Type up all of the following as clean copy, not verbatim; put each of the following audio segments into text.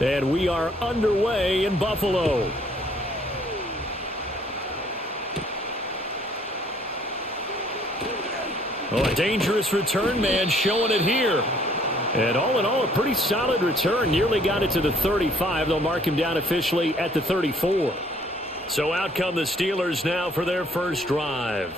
And we are underway in Buffalo. Oh, a dangerous return man showing it here. And all in all, a pretty solid return. Nearly got it to the 35. They'll mark him down officially at the 34. So out come the Steelers now for their first drive.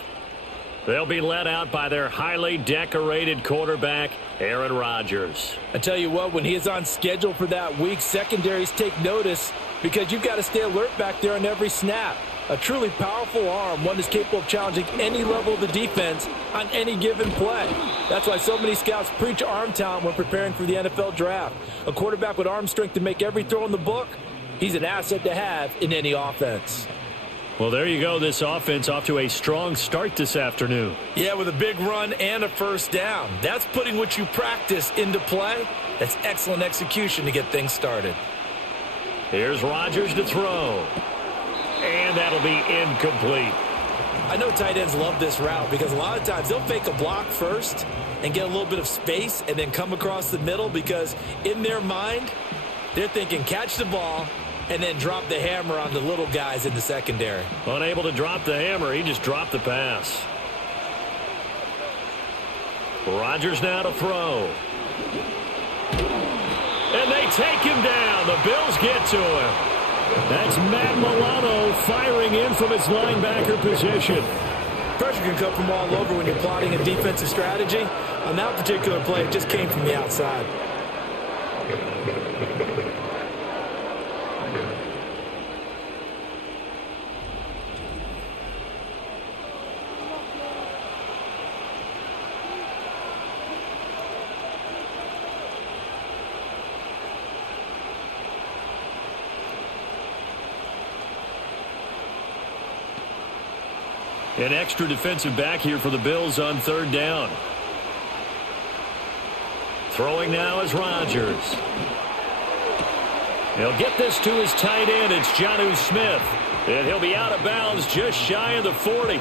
They'll be led out by their highly decorated quarterback, Aaron Rodgers. I tell you what, when he is on schedule for that week, secondaries take notice because you've got to stay alert back there on every snap. A truly powerful arm, one that's capable of challenging any level of the defense on any given play. That's why so many scouts preach arm talent when preparing for the NFL draft. A quarterback with arm strength to make every throw in the book, he's an asset to have in any offense. Well, there you go. This offense off to a strong start this afternoon. Yeah, with a big run and a first down. That's putting what you practice into play. That's excellent execution to get things started. Here's Rodgers to throw. And that'll be incomplete. I know tight ends love this route because a lot of times they'll fake a block first and get a little bit of space and then come across the middle because in their mind, they're thinking catch the ball and then drop the hammer on the little guys in the secondary. Unable to drop the hammer, he just dropped the pass. Rodgers now to throw. And they take him down. The Bills get to him. That's Matt Milano firing in from his linebacker position. Pressure can come from all over when you're plotting a defensive strategy. On that particular play, it just came from the outside. An extra defensive back here for the Bills on third down. Throwing now is Rodgers. He'll get this to his tight end. It's Jonnu Smith. And he'll be out of bounds just shy of the 40.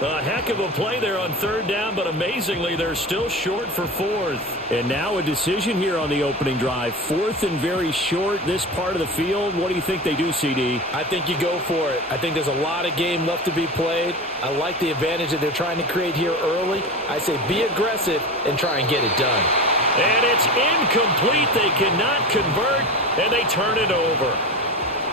A heck of a play there on third down, but amazingly, they're still short for fourth. And now a decision here on the opening drive. Fourth and very short, this part of the field. What do you think they do, CD? I think you go for it. I think there's a lot of game left to be played. I like the advantage that they're trying to create here early. I say be aggressive and try and get it done. And it's incomplete. They cannot convert, and they turn it over.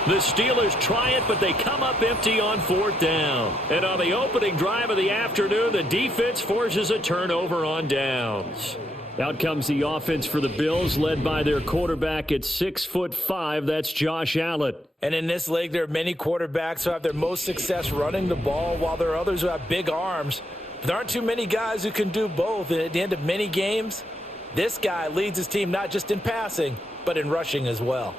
The Steelers try it, but they come up empty on fourth down. And on the opening drive of the afternoon, the defense forces a turnover on downs. Out comes the offense for the Bills, led by their quarterback at 6'5". That's Josh Allen. And in this league, there are many quarterbacks who have their most success running the ball, while there are others who have big arms. There aren't too many guys who can do both. And at the end of many games, this guy leads his team not just in passing, but in rushing as well.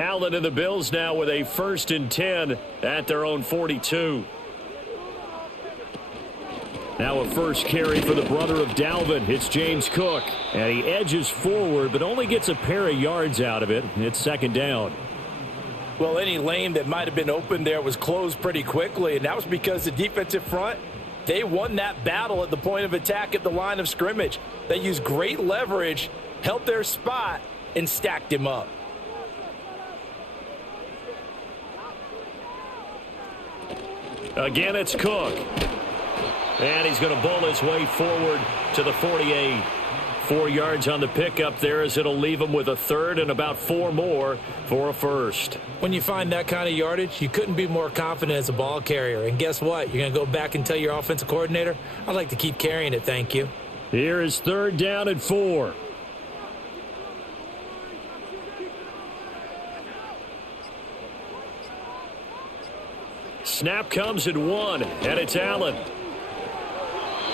Allen and the Bills now with a 1st and 10 at their own 42. Now a first carry for the brother of Dalvin. It's James Cook. And he edges forward, but only gets a pair of yards out of it. It's second down. Well, any lane that might have been open there was closed pretty quickly, and that was because the defensive front, they won that battle at the point of attack at the line of scrimmage. They used great leverage, held their spot, and stacked him up. Again, it's Cook. And he's going to bowl his way forward to the 48. 4 yards on the pickup there as it'll leave him with a third and about 4 more for a first. When you find that kind of yardage, you couldn't be more confident as a ball carrier. And guess what? You're going to go back and tell your offensive coordinator, I'd like to keep carrying it, thank you. Here is third down and 4. Snap comes at 1, and it's Allen.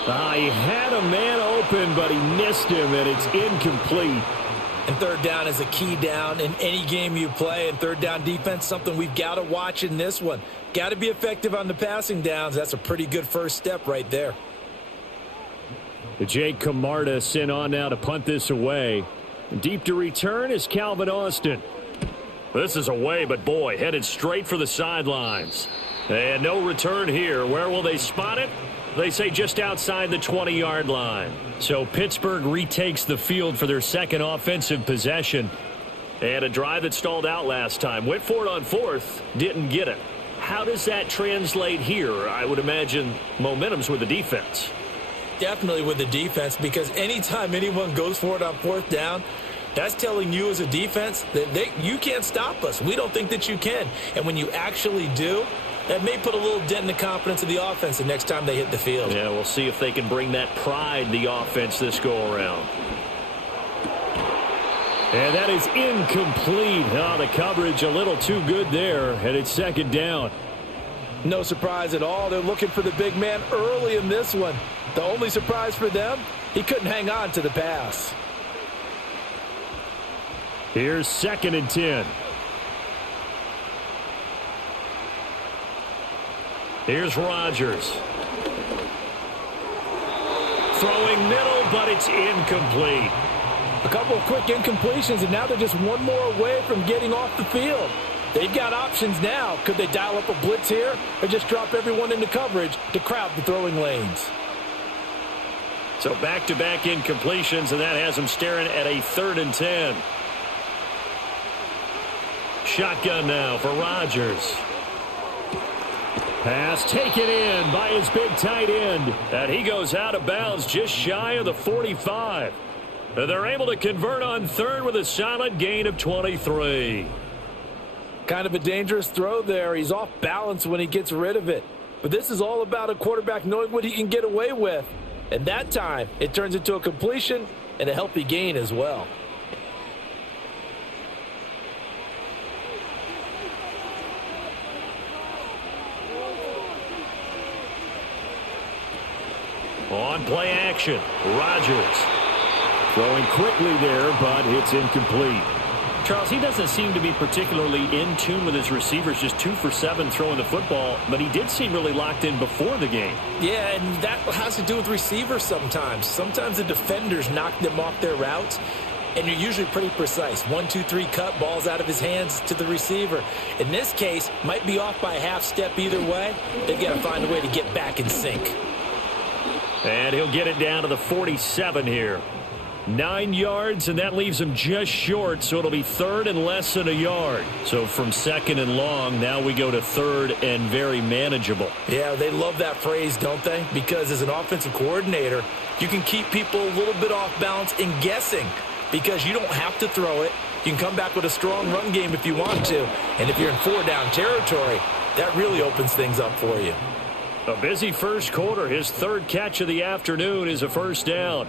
He had a man open, but he missed him, and it's incomplete. And third down is a key down in any game you play. And third down defense, something we've got to watch in this one. Got to be effective on the passing downs. That's a pretty good first step right there. Jake Camarda sent on now to punt this away. Deep to return is Calvin Austin. This is away, but boy, headed straight for the sidelines. And no return here. Where will they spot it? They say just outside the 20-yard line. So Pittsburgh retakes the field for their second offensive possession. And a drive that stalled out last time. Went for it on fourth, didn't get it. How does that translate here? I would imagine momentum's with the defense. Definitely with the defense, because anytime anyone goes for it on fourth down, that's telling you as a defense that you can't stop us. We don't think that you can. And when you actually do, that may put a little dent in the confidence of the offense the next time they hit the field. Yeah, we'll see if they can bring that pride, the offense, this go-around. And that is incomplete. Oh, the coverage a little too good there, and it's second down. No surprise at all. They're looking for the big man early in this one. The only surprise for them, he couldn't hang on to the pass. Here's 2nd and 10. Here's Rodgers. Throwing middle, but it's incomplete. A couple of quick incompletions, and now they're just one more away from getting off the field. They've got options now. Could they dial up a blitz here or just drop everyone into coverage to crowd the throwing lanes? So back-to-back incompletions, and that has them staring at a 3rd and 10. Shotgun now for Rodgers. Pass taken in by his big tight end. And he goes out of bounds just shy of the 45. And they're able to convert on 3rd with a solid gain of 23. Kind of a dangerous throw there. He's off balance when he gets rid of it. But this is all about a quarterback knowing what he can get away with. And that time, it turns into a completion and a healthy gain as well. On play action, Rodgers. Throwing quickly there, but it's incomplete. Charles, he doesn't seem to be particularly in tune with his receivers, just 2 for 7 throwing the football, but he did seem really locked in before the game. Yeah, and that has to do with receivers sometimes. Sometimes the defenders knock them off their routes, and you're usually pretty precise. 1, 2, 3 cut, balls out of his hands to the receiver. In this case, might be off by a half step either way. They've got to find a way to get back in sync. And he'll get it down to the 47 here. 9 yards, and that leaves him just short, so it'll be 3rd and less than a yard. So from 2nd and long, now we go to 3rd and very manageable. Yeah, they love that phrase, don't they? Because as an offensive coordinator, you can keep people a little bit off balance and guessing because you don't have to throw it. You can come back with a strong run game if you want to. And if you're in 4-down territory, that really opens things up for you. A busy first quarter. His 3rd catch of the afternoon is a first down.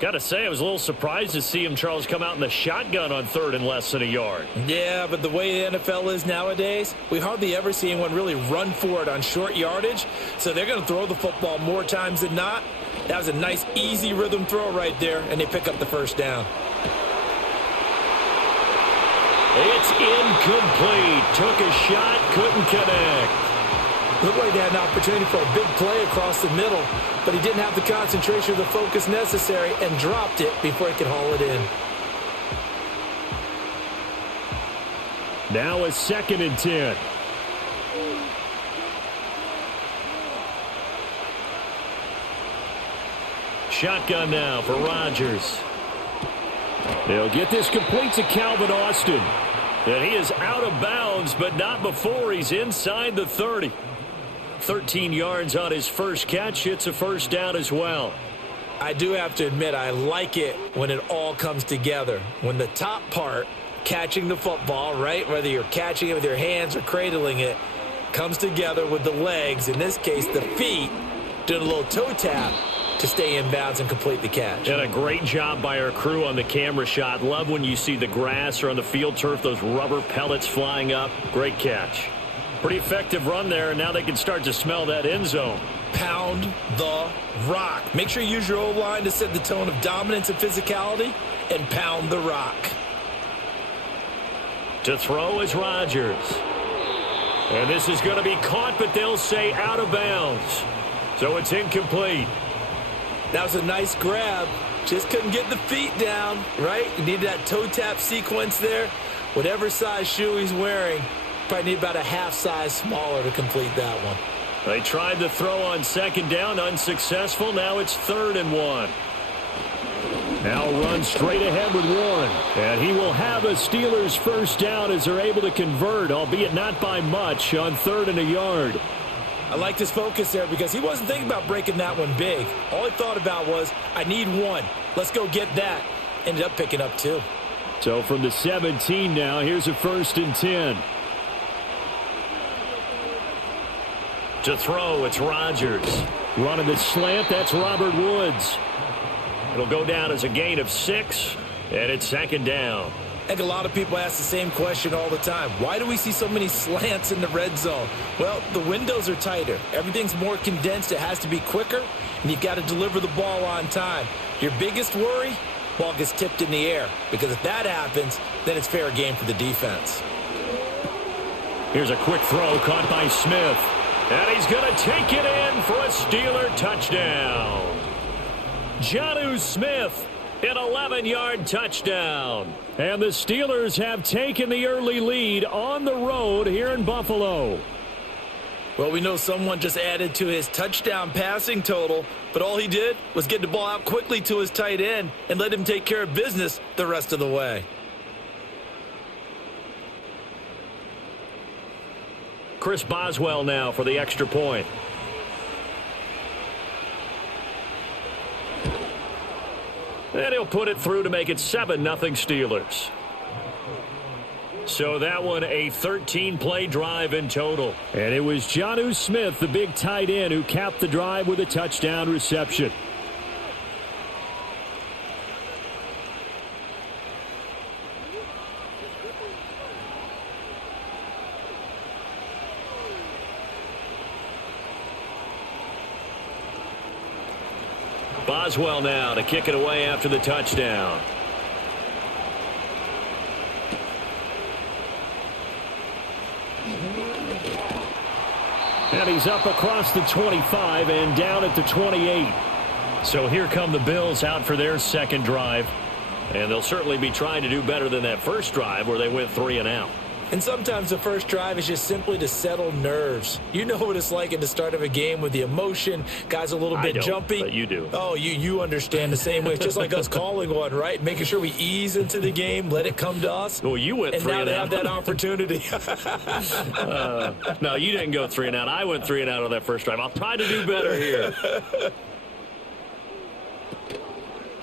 Got to say, I was a little surprised to see him, Charles, come out in the shotgun on 3rd and less than a yard. Yeah, but the way the NFL is nowadays, we hardly ever see anyone really run for it on short yardage. So they're going to throw the football more times than not. That was a nice, easy rhythm throw right there, and they pick up the first down. It's incomplete. Took a shot, couldn't connect. Looked like they had an opportunity for a big play across the middle, but he didn't have the concentration or the focus necessary and dropped it before he could haul it in. Now a 2nd and 10. Shotgun now for Rodgers. They'll get this complete to Calvin Austin. And he is out of bounds, but not before he's inside the 30. 13 yards on his first catch. It's a first down as well. I do have to admit, I like it when it all comes together. When the top part, catching the football, right, whether you're catching it with your hands or cradling it, comes together with the legs, in this case the feet, doing a little toe tap to stay in bounds and complete the catch. And a great job by our crew on the camera shot. Love when you see the grass or on the field turf, those rubber pellets flying up. Great catch. Pretty effective run there, and now they can start to smell that end zone. Pound the rock. Make sure you use your O-line to set the tone of dominance and physicality, and pound the rock. To throw is Rodgers. And this is going to be caught, but they'll say out of bounds. So it's incomplete. That was a nice grab. Just couldn't get the feet down, right? You need that toe tap sequence there. Whatever size shoe he's wearing, probably need about a half size smaller to complete that one. They tried the throw on second down, unsuccessful. Now it's 3rd and 1. Now run straight ahead with Warren. And he will have a Steelers first down as they're able to convert, albeit not by much, on 3rd and a yard. I like his focus there because he wasn't thinking about breaking that one big. All he thought about was, I need one. Let's go get that. Ended up picking up 2. So from the 17 now, here's a 1st and 10. To throw, it's Rodgers. Running the slant, that's Robert Woods. It'll go down as a gain of 6, and it's 2nd down. I think a lot of people ask the same question all the time. Why do we see so many slants in the red zone? Well, the windows are tighter. Everything's more condensed. It has to be quicker, and you've got to deliver the ball on time. Your biggest worry? Ball gets tipped in the air, because if that happens, then it's fair game for the defense. Here's a quick throw caught by Smith. And he's going to take it in for a Steeler touchdown. Jonnu Smith, an 11-yard touchdown. And the Steelers have taken the early lead on the road here in Buffalo. Well, we know someone just added to his touchdown passing total, but all he did was get the ball out quickly to his tight end and let him take care of business the rest of the way. Chris Boswell now for the extra point. And he'll put it through to make it 7-0 Steelers. So that one a 13-play drive in total. And it was Jonnu Smith, the big tight end, who capped the drive with a touchdown reception. Boswell now to kick it away after the touchdown. And he's up across the 25 and down at the 28. So here come the Bills out for their second drive. And they'll certainly be trying to do better than that first drive where they went 3 and out. And sometimes the first drive is just simply to settle nerves. You know what it's like at the start of a game with the emotion. Guys a little bit jumpy. But you do. Oh, you understand the same way. It's just like us calling one, right? Making sure we ease into the game, let it come to us. Well, you went 3 and out. And now they have that opportunity. No, you didn't go 3 and out. I went 3 and out on that first drive. I'll try to do better here.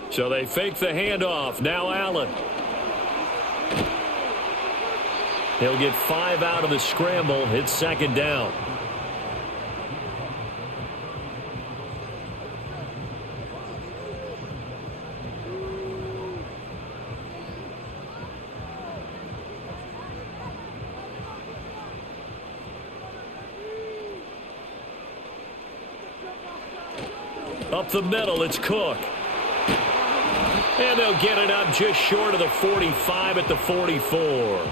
So they fake the handoff. Now Allen. He'll get 5 out of the scramble. It's second down. Up the middle, it's Cook. And they'll get it up just short of the 45 at the 44.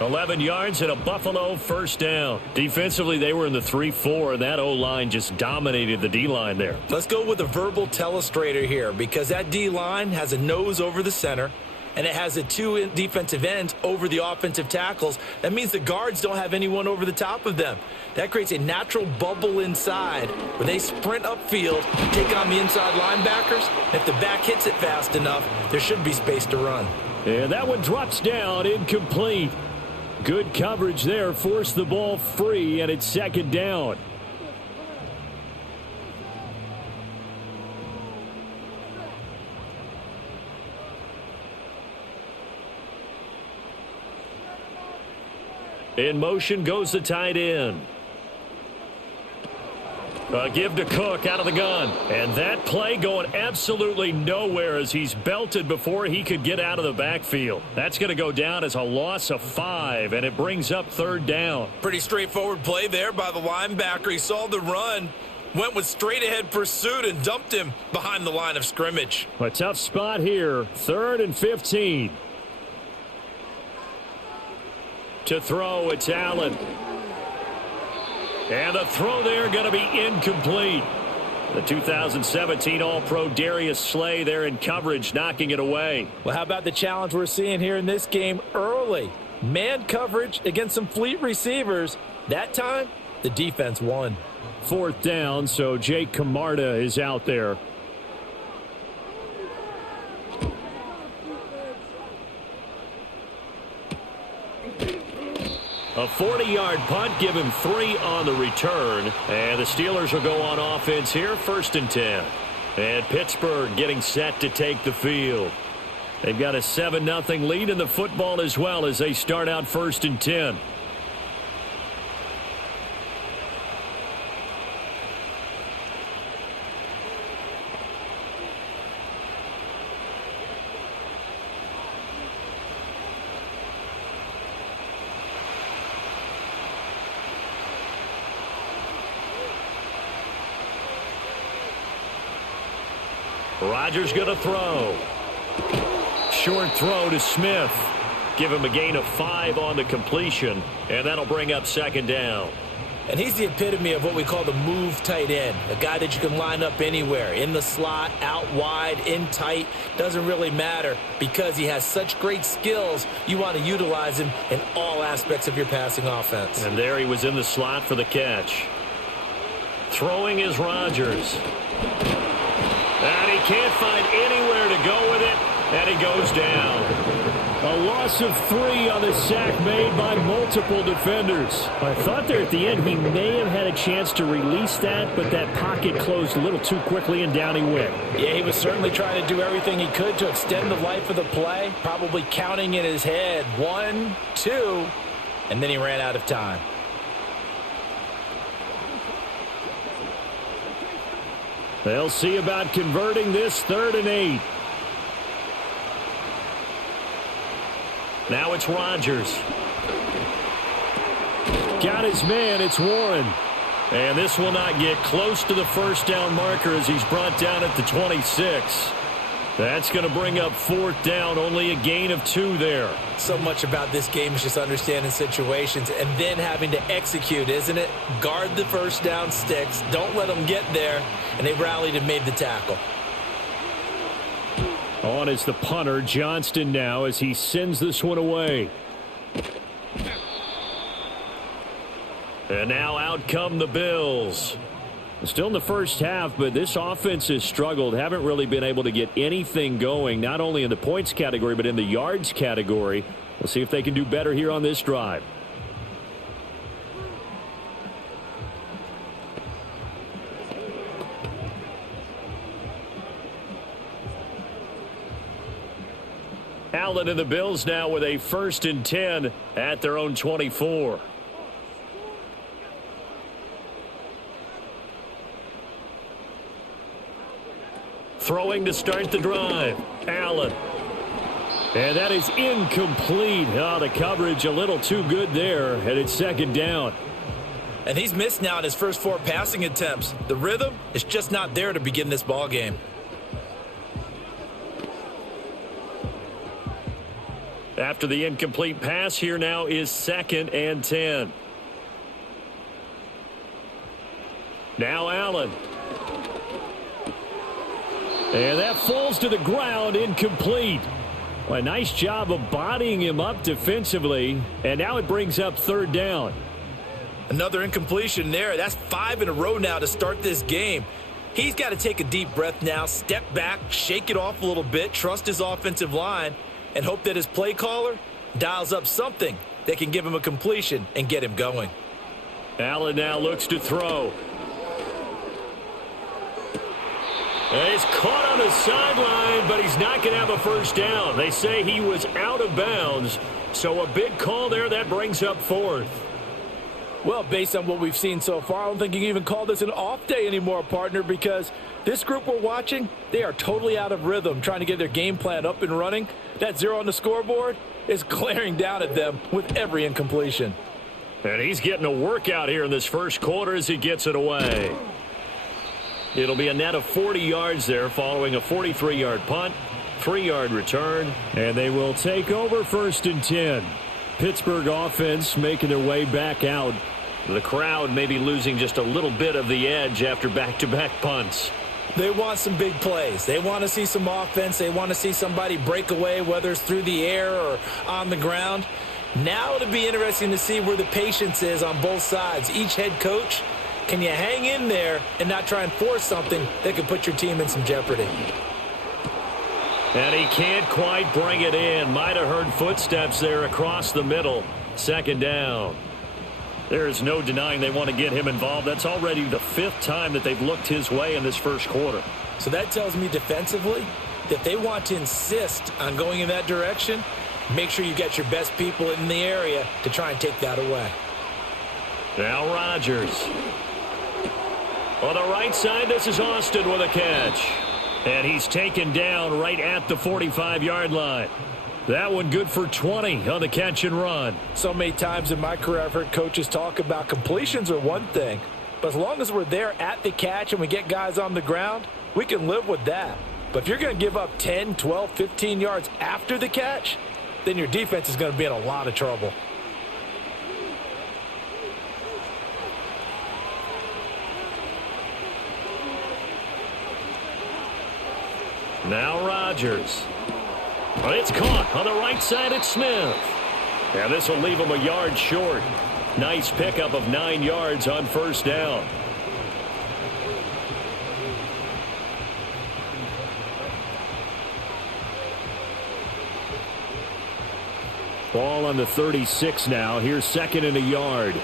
11 yards and a Buffalo first down. Defensively, they were in the 3-4, and that O-line just dominated the D-line there. Let's go with a verbal telestrator here, because that D-line has a nose over the center, and it has the 2 defensive ends over the offensive tackles. That means the guards don't have anyone over the top of them. That creates a natural bubble inside where they sprint upfield, take on the inside linebackers. If the back hits it fast enough, there should be space to run. And that one drops down, incomplete. Good coverage there, forced the ball free, and it's second down. In motion goes the tight end. Give to Cook out of the gun. And that play going absolutely nowhere as he's belted before he could get out of the backfield. That's going to go down as a loss of 5, and it brings up third down. Pretty straightforward play there by the linebacker. He saw the run, went with straight-ahead pursuit, and dumped him behind the line of scrimmage. A tough spot here, 3rd and 15. To throw, it's Allen. And the throw there going to be incomplete. The 2017 All-Pro Darius Slay there in coverage, knocking it away. Well, how about the challenge we're seeing here in this game early? Man coverage against some fleet receivers. That time, The defense won. 4th down, so Jake Camarda is out there. A 40-yard punt, give him 3 on the return. And the Steelers will go on offense here, 1st and 10. And Pittsburgh getting set to take the field. They've got a 7-0 lead in the football as well as they start out 1st and 10. Rodgers going to throw. Short throw to Smith. Give him a gain of 5 on the completion, and that'll bring up 2nd down. And he's the epitome of what we call the move tight end, a guy that you can line up anywhere, in the slot, out wide, in tight, doesn't really matter because he has such great skills. You want to utilize him in all aspects of your passing offense. And there he was in the slot for the catch. Throwing is Rodgers. And he can't find anywhere to go with it, and he goes down. A loss of 3 on the sack made by multiple defenders. I thought there at the end he may have had a chance to release that, but that pocket closed a little too quickly and down he went. Yeah, he was certainly trying to do everything he could to extend the life of the play, probably counting in his head 1, 2, and then he ran out of time. They'll see about converting this 3rd and 8. Now it's Rodgers. Got his man. It's Warren. And this will not get close to the 1st down marker as he's brought down at the 26. That's going to bring up 4th down. Only a gain of 2 there. So much about this game is just understanding situations and then having to execute, isn't it? Guard the 1st down sticks. Don't let them get there. And they rallied and made the tackle. On is the punter, Johnston, now as he sends this one away. And now out come the Bills. Still in the first half, but this offense has struggled. Haven't really been able to get anything going, not only in the points category, but in the yards category. We'll see if they can do better here on this drive. Allen and the Bills now with a 1st and 10 at their own 24. Throwing to start the drive. Allen. And that is incomplete. Oh, the coverage a little too good there, and it's 2nd down. And he's missed now in his first 4 passing attempts. The rhythm is just not there to begin this ball game. After the incomplete pass, here now is 2nd and 10. Now Allen. And that falls to the ground, incomplete. Well, a nice job of bodying him up defensively. And now it brings up 3rd down. Another incompletion there. That's 5 in a row now to start this game. He's got to take a deep breath now, step back, shake it off a little bit, trust his offensive line, and hope that his play caller dials up something that can give him a completion and get him going. Allen now looks to throw. And he's caught on the sideline, but he's not going to have a 1st down. They say he was out of bounds, so a big call there. That brings up 4th. Well, based on what we've seen so far, I don't think you can even call this an off day anymore, partner, because this group we're watching, they are totally out of rhythm, trying to get their game plan up and running. That 0 on the scoreboard is glaring down at them with every incompletion. And he's getting a workout here in this first quarter as he gets it away. It'll be a net of 40 yards there following a 43-yard punt, 3-yard return, and they will take over 1st and 10. Pittsburgh offense making their way back out. The crowd maybe losing just a little bit of the edge after back-to-back punts. They want some big plays. They want to see some offense. They want to see somebody break away, whether it's through the air or on the ground. Now it'll be interesting to see where the patience is on both sides. Each head coach, can you hang in there and not try and force something that could put your team in some jeopardy? And he can't quite bring it in. Might have heard footsteps there across the middle. Second down. There is no denying they want to get him involved. That's already the 5th time that they've looked his way in this first quarter. So that tells me defensively that they want to insist on going in that direction. Make sure you get your best people in the area to try and take that away. Now Rodgers. On the right side, this is Austin with a catch. And he's taken down right at the 45-yard line. That one good for 20 on the catch and run. So many times in my career I've heard coaches talk about completions are one thing. But as long as we're there at the catch and we get guys on the ground, we can live with that. But if you're going to give up 10, 12, 15 yards after the catch, then your defense is going to be in a lot of trouble. Now Rodgers. But it's caught on the right side at Smith. And this will leave him a yard short. Nice pickup of 9 yards on first down. Ball on the 36 now. Here's second and a yard.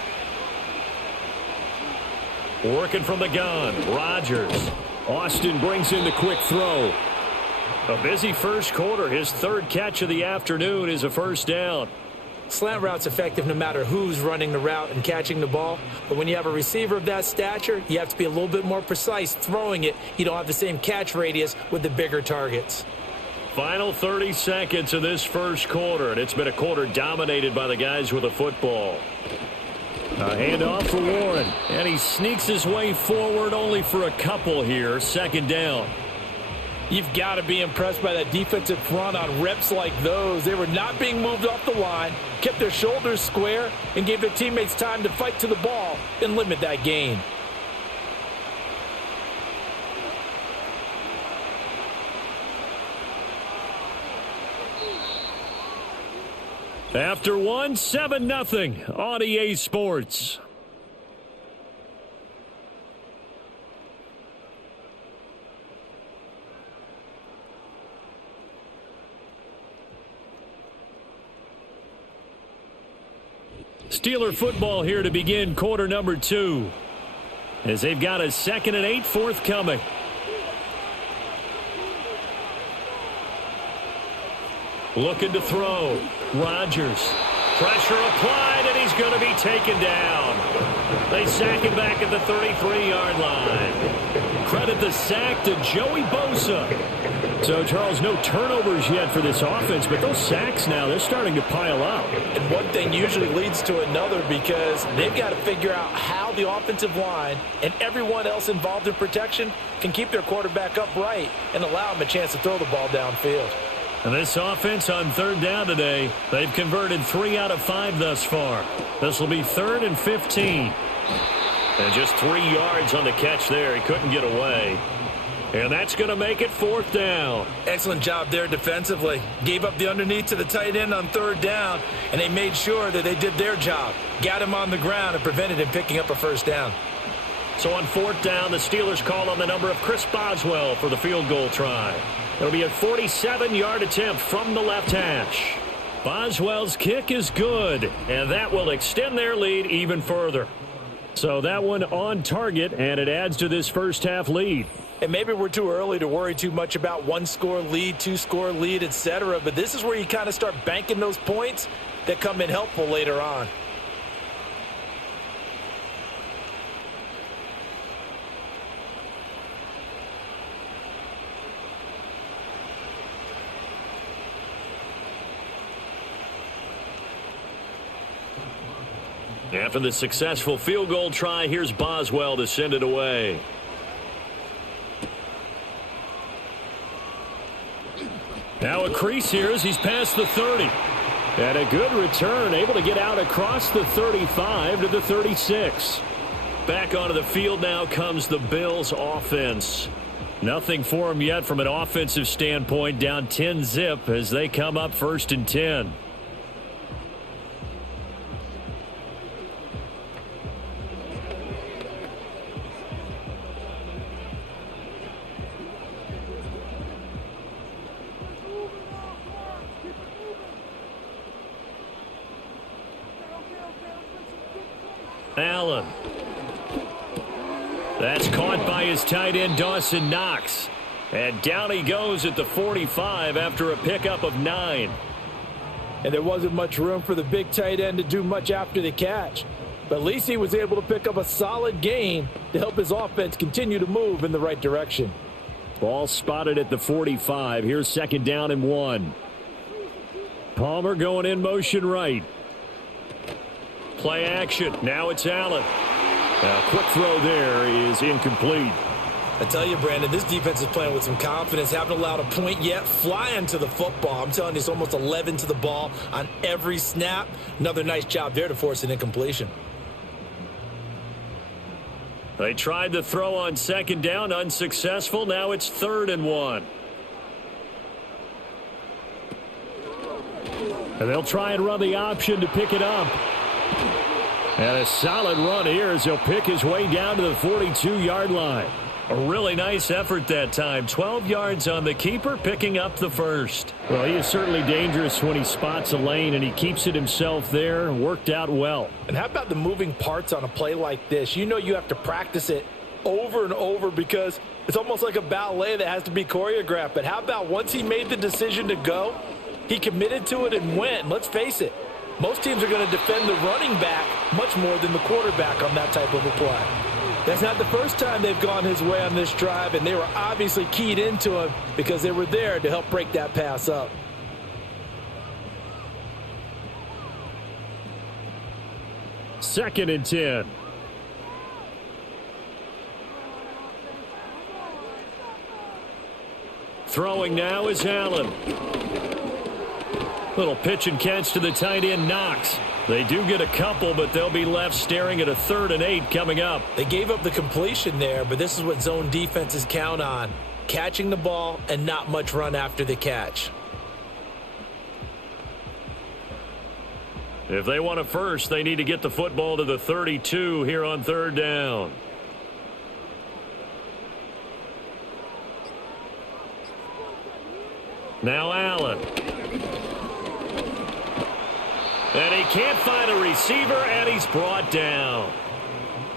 Working from the gun. Rodgers. Austin brings in the quick throw. A busy first quarter. His 3rd catch of the afternoon is a first down. Slant route's effective no matter who's running the route and catching the ball. But when you have a receiver of that stature, you have to be a little bit more precise throwing it. You don't have the same catch radius with the bigger targets. Final 30 seconds of this first quarter, and it's been a quarter dominated by the guys with the football. A handoff for Warren, and he sneaks his way forward only for a couple here. Second down. You've got to be impressed by that defensive front on reps like those. They were not being moved off the line, kept their shoulders square, and gave their teammates time to fight to the ball and limit that gain. After one, 7-0 on EA Sports. Steeler football here to begin quarter number 2. As they've got a 2nd and 8 forthcoming. Looking to throw. Rodgers. Pressure applied, and he's going to be taken down. They sack him back at the 33-yard line. Credit the sack to Joey Bosa. So, Charles, no turnovers yet for this offense, but those sacks now, they're starting to pile up. And one thing usually leads to another because they've got to figure out how the offensive line and everyone else involved in protection can keep their quarterback upright and allow him a chance to throw the ball downfield. And this offense on 3rd down today, they've converted 3 out of 5 thus far. This will be 3rd and 15. And just 3 yards on the catch there. He couldn't get away. And that's going to make it 4th down. Excellent job there defensively. Gave up the underneath to the tight end on 3rd down, and they made sure that they did their job. Got him on the ground and prevented him picking up a first down. So on 4th down, the Steelers call on the number of Chris Boswell for the field goal try. It'll be a 47-yard attempt from the left hash. Boswell's kick is good, and that will extend their lead even further. So that one on target, and it adds to this first half lead. And maybe we're too early to worry too much about 1-score lead, 2-score lead, etc. But this is where you kind of start banking those points that come in helpful later on. After the successful field goal try, here's Boswell to send it away. Now a crease here as he's past the 30. And a good return, able to get out across the 35 to the 36. Back onto the field now comes the Bills offense. Nothing for them yet from an offensive standpoint, down 10-zip as they come up 1st and 10. Allen. That's caught by his tight end, Dawson Knox. And down he goes at the 45 after a pickup of 9. And there wasn't much room for the big tight end to do much after the catch. But at least he was able to pick up a solid gain to help his offense continue to move in the right direction. Ball spotted at the 45. Here's 2nd down and 1. Palmer going in motion right. Play action. Now it's Allen. A quick throw there is incomplete. I tell you, Brandon, this defense is playing with some confidence. Haven't allowed a point yet. Flying to the football. I'm telling you, it's almost 11 to the ball on every snap. Another nice job there to force an incompletion. They tried the throw on 2nd down, unsuccessful. Now it's 3rd and 1. And they'll try and run the option to pick it up. And a solid run here as he'll pick his way down to the 42-yard line. A really nice effort that time. 12 yards on the keeper, picking up the first. Well, he is certainly dangerous when he spots a lane, and he keeps it himself there. Worked out well. And how about the moving parts on a play like this? You know you have to practice it over and over because it's almost like a ballet that has to be choreographed. But how about once he made the decision to go, he committed to it and went. Let's face it, most teams are going to defend the running back much more than the quarterback on that type of a play. That's not the first time they've gone his way on this drive, and they were obviously keyed into him because they were there to help break that pass up. Second and 10. Throwing now is Allen. Little pitch and catch to the tight end, Knox. They do get a couple, but they'll be left staring at a 3rd and 8 coming up. They gave up the completion there, but this is what zone defenses count on. Catching the ball and not much run after the catch. If they want a first, they need to get the football to the 32 here on 3rd down. Now Allen. And he can't find a receiver, and he's brought down.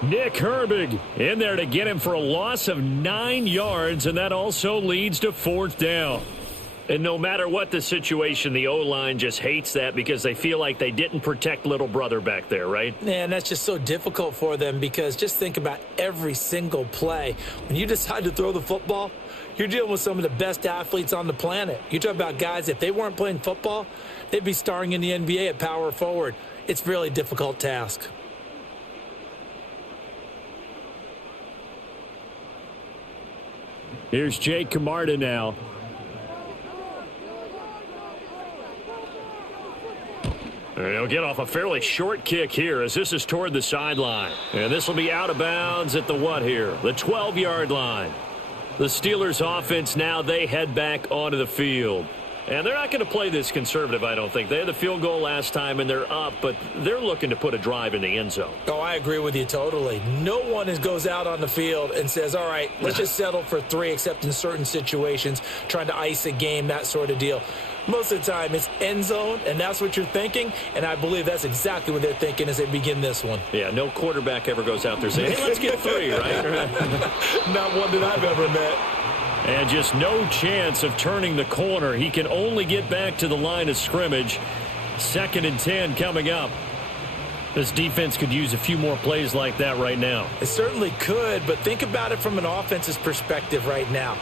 Nick Herbig in there to get him for a loss of 9 yards, and that also leads to 4th down. And no matter what the situation, the O-line just hates that because they feel like they didn't protect little brother back there, right? Man, that's just so difficult for them because just think about every single play. When you decide to throw the football, you're dealing with some of the best athletes on the planet. You talk about guys, if they weren't playing football, they'd be starring in the NBA at power forward. It's a really difficult task. Here's Jake Camarda now. He'll get off a fairly short kick here as this is toward the sideline. And this will be out of bounds at the what here? The 12-yard line. The Steelers offense now, they head back onto the field. And they're not going to play this conservative, I don't think. They had the field goal last time, and they're up, but they're looking to put a drive in the end zone. Oh, I agree with you totally. No one goes out on the field and says, all right, let's just settle for 3, except in certain situations, trying to ice a game, that sort of deal. Most of the time, it's end zone, and that's what you're thinking, and I believe that's exactly what they're thinking as they begin this one. Yeah, no quarterback ever goes out there saying, hey, let's get 3, right? Not one that I've ever met. And just no chance of turning the corner. He can only get back to the line of scrimmage. 2nd and 10 coming up. This defense could use a few more plays like that right now. It certainly could, but think about it from an offense's perspective right now.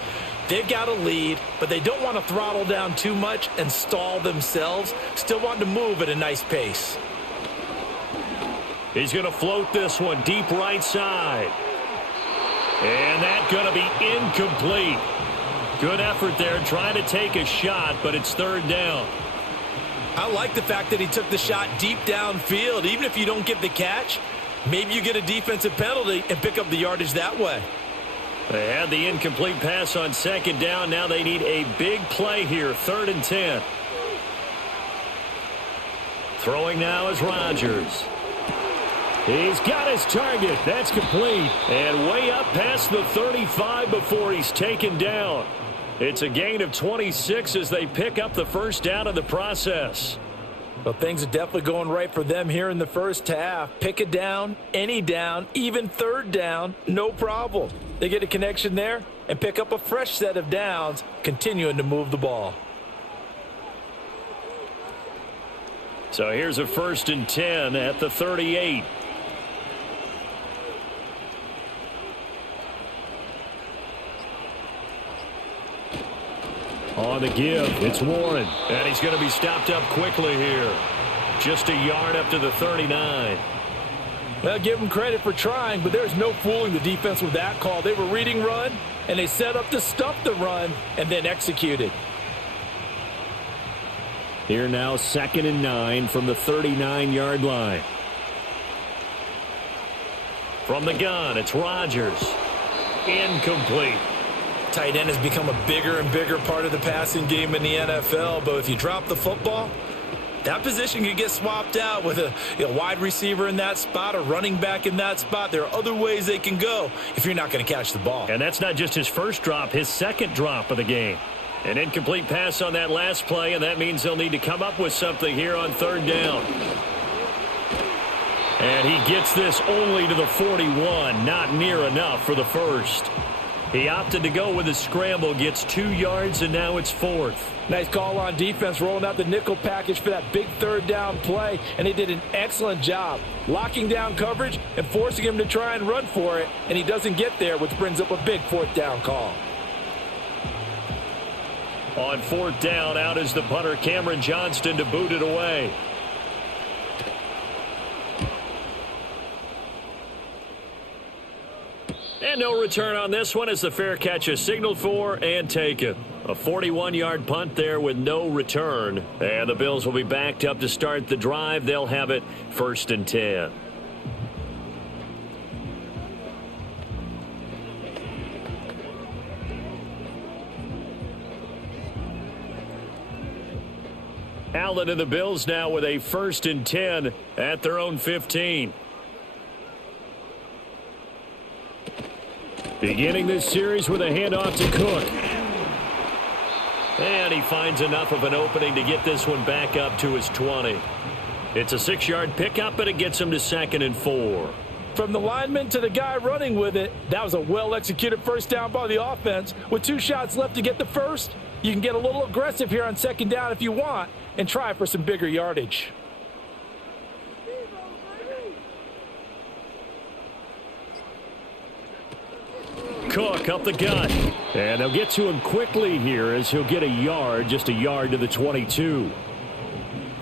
They've got a lead, but they don't want to throttle down too much and stall themselves. Still want to move at a nice pace. He's going to float this one deep right side. And that's going to be incomplete. Good effort there trying to take a shot, but it's 3rd down. I like the fact that he took the shot deep downfield. Even if you don't get the catch, maybe you get a defensive penalty and pick up the yardage that way. They had the incomplete pass on 2nd down. Now they need a big play here, 3rd and 10. Throwing now is Rodgers. He's got his target. That's complete. And way up past the 35 before he's taken down. It's a gain of 26 as they pick up the 1st down in the process. Well, things are definitely going right for them here in the first half. Pick a down, any down, even third down, no problem. They get a connection there and pick up a fresh set of downs, continuing to move the ball. So here's a 1st and 10 at the 38. On the give, it's Warren. And he's going to be stopped up quickly here. Just a yard up to the 39. Well, give them credit for trying, but there's no fooling the defense with that call. They were reading run, and they set up to stuff the run and then executed. Here now, 2nd and 9 from the 39-yard line. From the gun, it's Rodgers. Incomplete. Tight end has become a bigger and bigger part of the passing game in the NFL, but if you drop the football, that position can get swapped out with a wide receiver in that spot, a running back in that spot. There are other ways they can go if you're not going to catch the ball. And that's not just his first drop, his second drop of the game. An incomplete pass on that last play, and that means they'll need to come up with something here on 3rd down. And he gets this only to the 41, not near enough for the first. He opted to go with a scramble, gets 2 yards, and now it's 4th. Nice call on defense, rolling out the nickel package for that big 3rd down play, and they did an excellent job locking down coverage and forcing him to try and run for it, and he doesn't get there, which brings up a big 4th down call. On 4th down, out is the punter, Cameron Johnston, to boot it away. And no return on this one as the fair catch is signaled for and taken. A 41-yard punt there with no return. And the Bills will be backed up to start the drive. They'll have it 1st and 10. Allen and the Bills now with a 1st and 10 at their own 15. Beginning this series with a handoff to Cook. And he finds enough of an opening to get this one back up to his 20. It's a 6-yard pickup, and it gets him to 2nd and 4. From the lineman to the guy running with it, that was a well-executed first down by the offense. With 2 shots left to get the first, you can get a little aggressive here on 2nd down if you want and try for some bigger yardage. Cook up the gut. And they'll get to him quickly here as he'll get a yard, just a yard to the 22.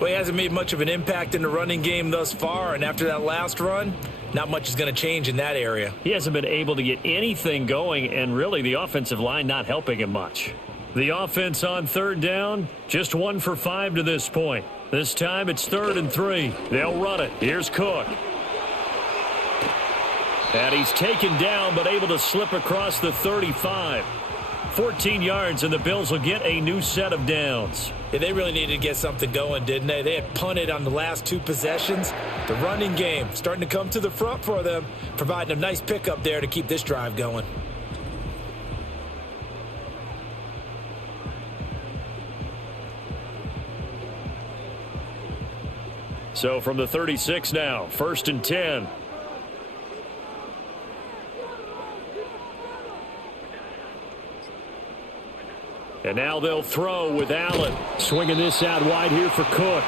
Well, he hasn't made much of an impact in the running game thus far, and after that last run, not much is going to change in that area. He hasn't been able to get anything going, and really the offensive line not helping him much. The offense on 3rd down, just 1 for 5 to this point. This time it's 3rd and 3. They'll run it. Here's Cook. And he's taken down, but able to slip across the 35. 14 yards, and the Bills will get a new set of downs. Yeah, they really needed to get something going, didn't they? They had punted on the last 2 possessions. The running game starting to come to the front for them, providing a nice pickup there to keep this drive going. So from the 36 now, 1st and 10. And now they'll throw with Allen. Swinging this out wide here for Cook.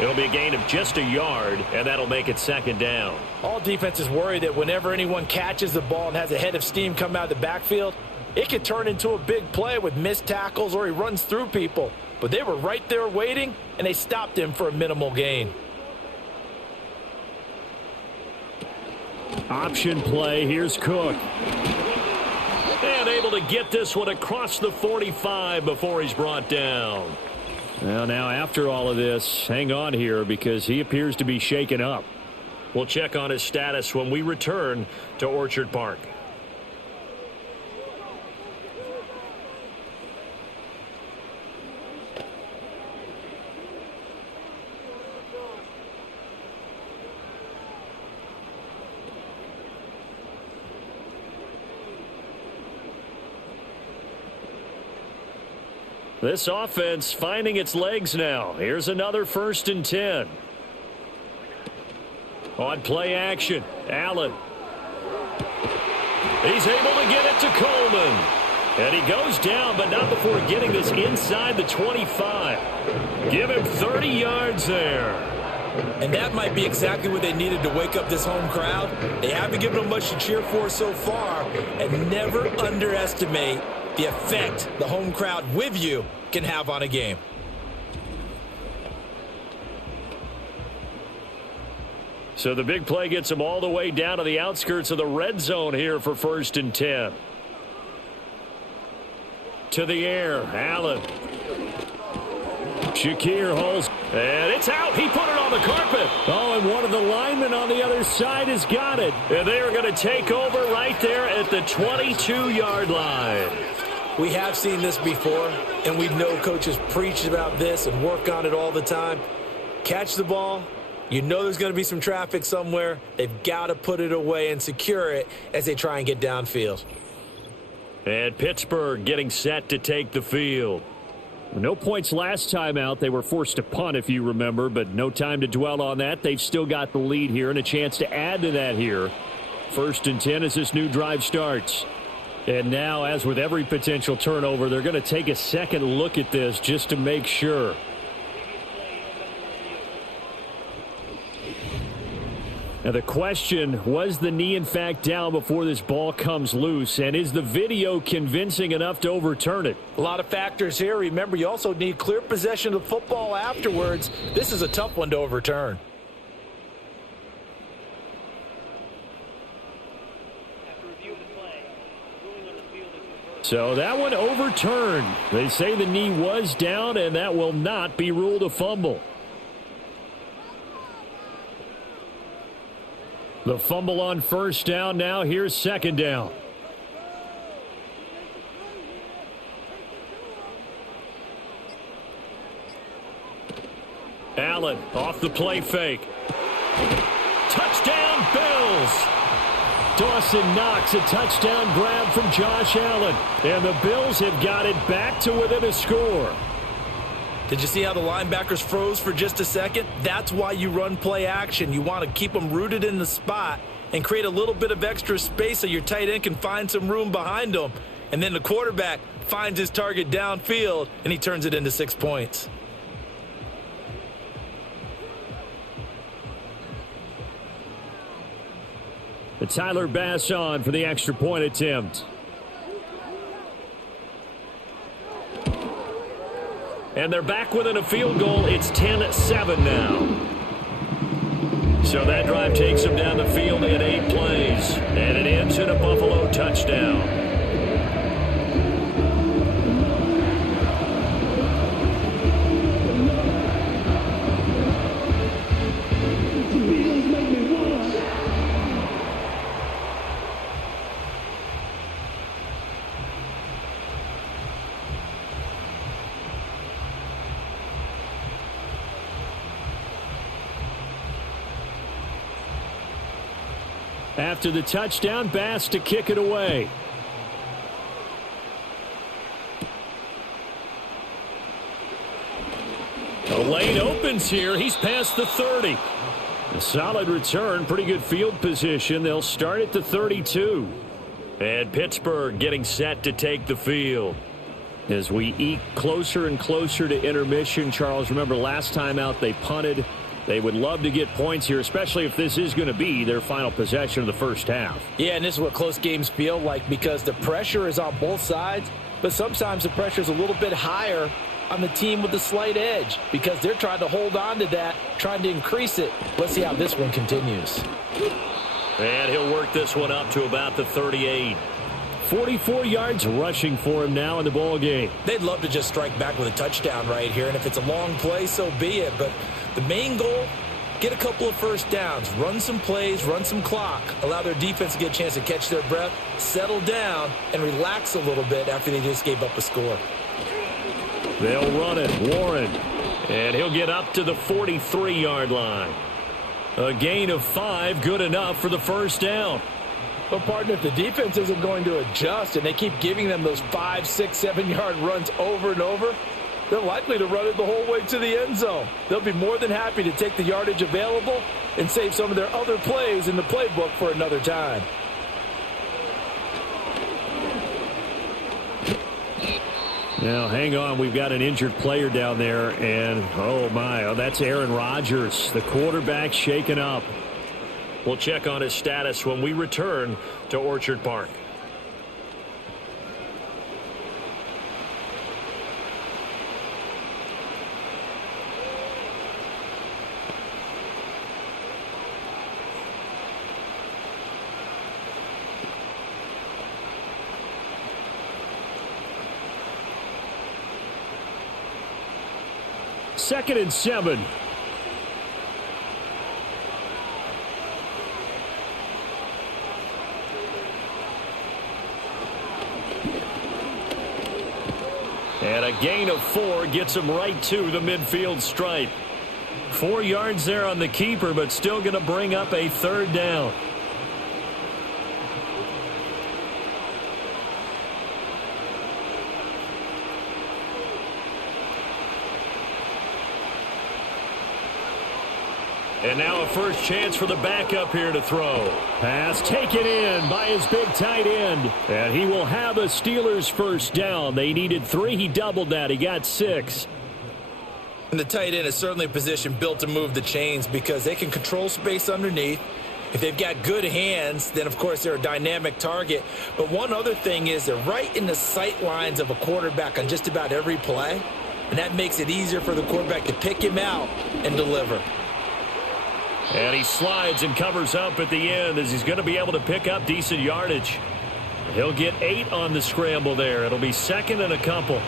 It'll be a gain of just a yard, and that'll make it 2nd down. All defenses worry that whenever anyone catches the ball and has a head of steam come out of the backfield, it could turn into a big play with missed tackles or he runs through people. But they were right there waiting, and they stopped him for a minimal gain. Option play. Here's Cook. And able to get this one across the 45 before he's brought down. Well, now after all of this, hang on here because he appears to be shaken up. We'll check on his status when we return to Orchard Park. This offense finding its legs now. Here's another 1st and 10. On play action, Allen. He's able to get it to Coleman. And he goes down, but not before getting this inside the 25. Give him 30 yards there. And that might be exactly what they needed to wake up this home crowd. They haven't given them much to cheer for so far. And never underestimate the effect the home crowd with you can have on a game. So the big play gets them all the way down to the outskirts of the red zone here for 1st and 10. To the air, Allen. Shakir holds, and it's out. He put it on the carpet. Oh, and one of the linemen on the other side has got it. And they are going to take over right there at the 22-yard line. We have seen this before, and we know coaches preach about this and work on it all the time. Catch the ball. You know there's going to be some traffic somewhere. They've got to put it away and secure it as they try and get downfield. And Pittsburgh getting set to take the field. No points last time out. They were forced to punt, if you remember, but no time to dwell on that. They've still got the lead here and a chance to add to that here. 1st and 10 as this new drive starts. And now, as with every potential turnover, they're going to take a second look at this just to make sure. Now the question, was the knee in fact down before this ball comes loose? And is the video convincing enough to overturn it? A lot of factors here. Remember, you also need clear possession of the football afterwards. This is a tough one to overturn. So that one overturned. They say the knee was down, and that will not be ruled a fumble. The fumble on 1st down. Now here's 2nd down. Allen off the play fake. Touchdown Bills. Dawson Knox, a touchdown grab from Josh Allen. And the Bills have got it back to within a score. Did you see how the linebackers froze for just a second? That's why you run play action. You want to keep them rooted in the spot and create a little bit of extra space so your tight end can find some room behind them. And then the quarterback finds his target downfield, and he turns it into 6 points. Tyler Bass on for the extra point attempt. And they're back within a field goal. It's 10-7 now. So that drive takes them down the field in 8 plays. And it ends in a Buffalo touchdown. After the touchdown, Bass to kick it away. The lane opens here. He's past the 30. A solid return, pretty good field position. They'll start at the 32. And Pittsburgh getting set to take the field. As we eke closer and closer to intermission, Charles, remember last time out they punted. They would love to get points here, especially if this is going to be their final possession of the first half. Yeah, and this is what close games feel like because the pressure is on both sides, but sometimes the pressure is a little bit higher on the team with the slight edge because they're trying to hold on to that, trying to increase it. Let's see how this one continues. And he'll work this one up to about the 38. 44 yards rushing for him now in the ball game. They'd love to just strike back with a touchdown right here, and if it's a long play, so be it. But the main goal, get a couple of first downs, run some plays, run some clock, allow their defense to get a chance to catch their breath, settle down, and relax a little bit after they just gave up a score. They'll run it, Warren, and he'll get up to the 43-yard line. A gain of 5, good enough for the first down. But, partner, if the defense isn't going to adjust and they keep giving them those 5, 6, 7-yard runs over and over, they're likely to run it the whole way to the end zone. They'll be more than happy to take the yardage available and save some of their other plays in the playbook for another time. Now, hang on. We've got an injured player down there, and that's Aaron Rodgers, the quarterback, shaken up. We'll check on his status when we return to Orchard Park. Second and 7. And a gain of 4 gets him right to the midfield stripe. 4 yards there on the keeper, but still going to bring up a third down. And now a first chance for the backup here to throw. Pass taken in by his big tight end. And he will have a Steelers first down. They needed 3. He doubled that. He got 6. And the tight end is certainly a position built to move the chains because they can control space underneath. If they've got good hands, then, of course, they're a dynamic target. But one other thing is they're right in the sight lines of a quarterback on just about every play. And that makes it easier for the quarterback to pick him out and deliver. And he slides and covers up at the end as he's going to be able to pick up decent yardage. He'll get 8 on the scramble there. It'll be second and a couple.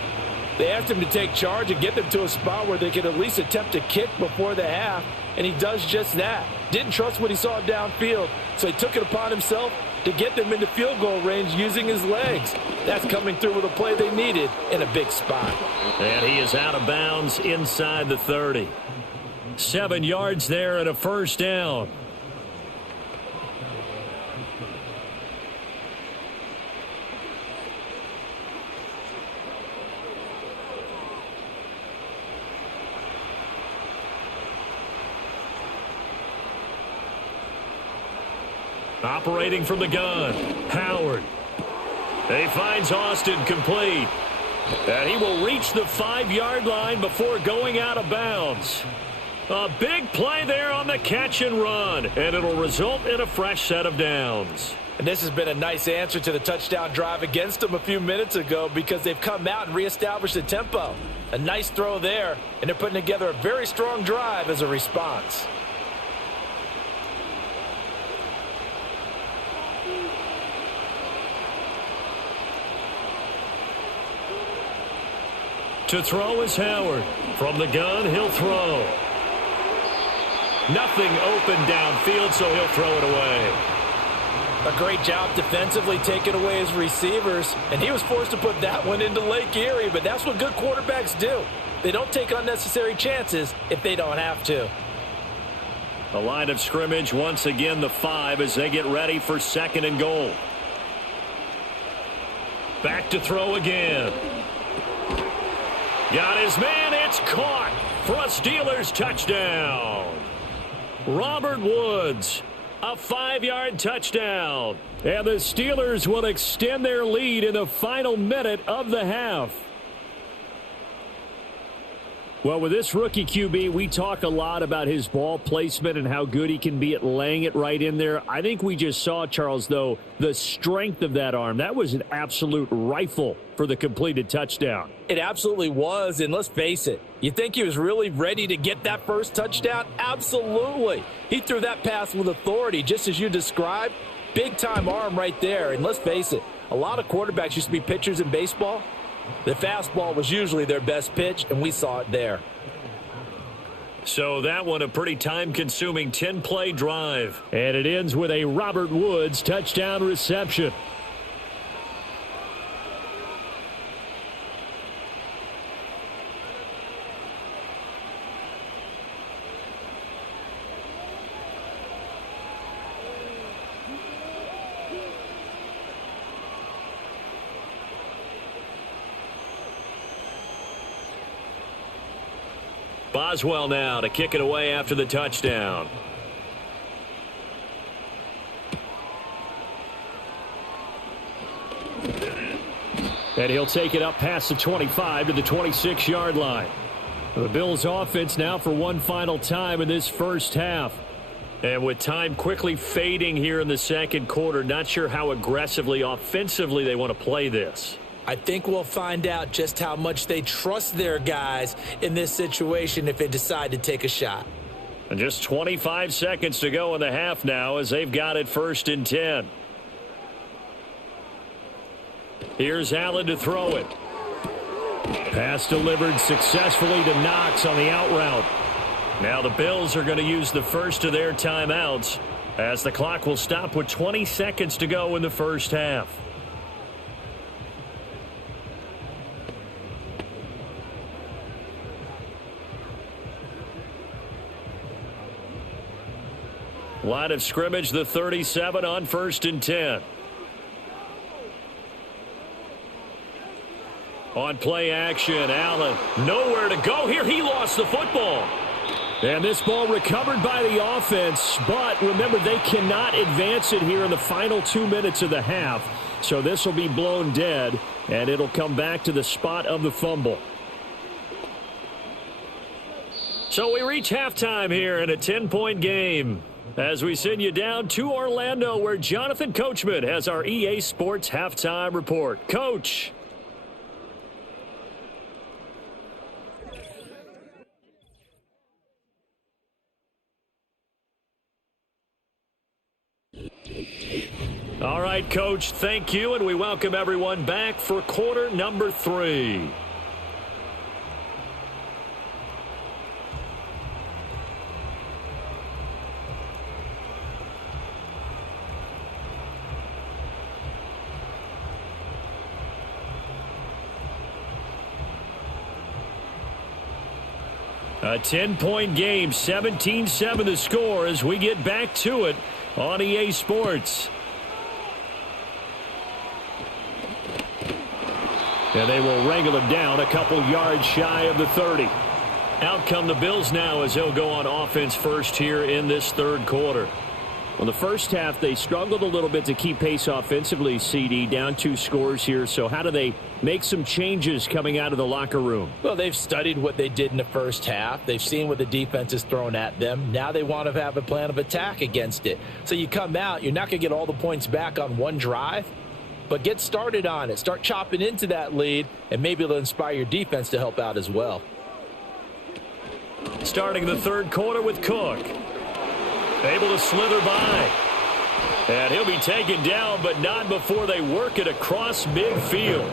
They asked him to take charge and get them to a spot where they could at least attempt to kick before the half, and he does just that. Didn't trust what he saw downfield, so he took it upon himself to get them into field goal range using his legs. That's coming through with a play they needed in a big spot. And he is out of bounds inside the 30. 7 yards there and a first down. Operating from the gun, Howard. He finds Austin complete. And he will reach the 5-yard line before going out of bounds. A big play there on the catch and run, and it'll result in a fresh set of downs. And this has been a nice answer to the touchdown drive against them a few minutes ago because they've come out and reestablished the tempo. A nice throw there, and they're putting together a very strong drive as a response. To throw is Howard. From the gun, he'll throw. Nothing open downfield, so he'll throw it away. A great job defensively taking away his receivers, and he was forced to put that one into Lake Erie, but that's what good quarterbacks do. They don't take unnecessary chances if they don't have to. The line of scrimmage, once again, the 5 as they get ready for second and goal. Back to throw again. Got his man, it's caught for a Steelers touchdown. Robert Woods, a 5-yard touchdown. And the Steelers will extend their lead in the final minute of the half. Well, with this rookie QB, we talk a lot about his ball placement and how good he can be at laying it right in there. I think we just saw, Charles, though, the strength of that arm. That was an absolute rifle for the completed touchdown. It absolutely was, and let's face it, you think he was really ready to get that first touchdown? Absolutely. He threw that pass with authority, just as you described. Big-time arm right there, and let's face it, a lot of quarterbacks used to be pitchers in baseball. The fastball was usually their best pitch, and we saw it there. So that one a pretty time-consuming 10-play drive. And it ends with a Robert Woods touchdown reception. Boswell now to kick it away after the touchdown. And he'll take it up past the 25 to the 26-yard line. The Bills offense now for one final time in this first half. And with time quickly fading here in the second quarter, not sure how aggressively, offensively they want to play this. I think we'll find out just how much they trust their guys in this situation if they decide to take a shot. And just 25 seconds to go in the half now as they've got it 1st and 10. Here's Allen to throw it. Pass delivered successfully to Knox on the out route. Now the Bills are going to use the first of their timeouts as the clock will stop with 20 seconds to go in the first half. Line of scrimmage, the 37 on 1st and 10. On play action, Allen nowhere to go here. He lost the football. And this ball recovered by the offense, but remember they cannot advance it here in the final 2 minutes of the half. So this will be blown dead, and it'll come back to the spot of the fumble. So we reach halftime here in a 10-point game as we send you down to Orlando where Jonathan Coachman has our EA Sports halftime report. Coach. All right, Coach, thank you, and we welcome everyone back for quarter number 3. A 10-point game, 17-7 the score as we get back to it on EA Sports. And they will wrangle him down a couple yards shy of the 30. Out come the Bills now as they'll go on offense first here in this third quarter. Well, the first half, they struggled a little bit to keep pace offensively, CD, down 2 scores here. So how do they make some changes coming out of the locker room? Well, they've studied what they did in the first half. They've seen what the defense is throwing at them. Now they want to have a plan of attack against it. So you come out, you're not going to get all the points back on one drive, but get started on it. Start chopping into that lead, and maybe it'll inspire your defense to help out as well. Starting the third quarter with Cook. Able to slither by. And he'll be taken down, but not before they work it across midfield.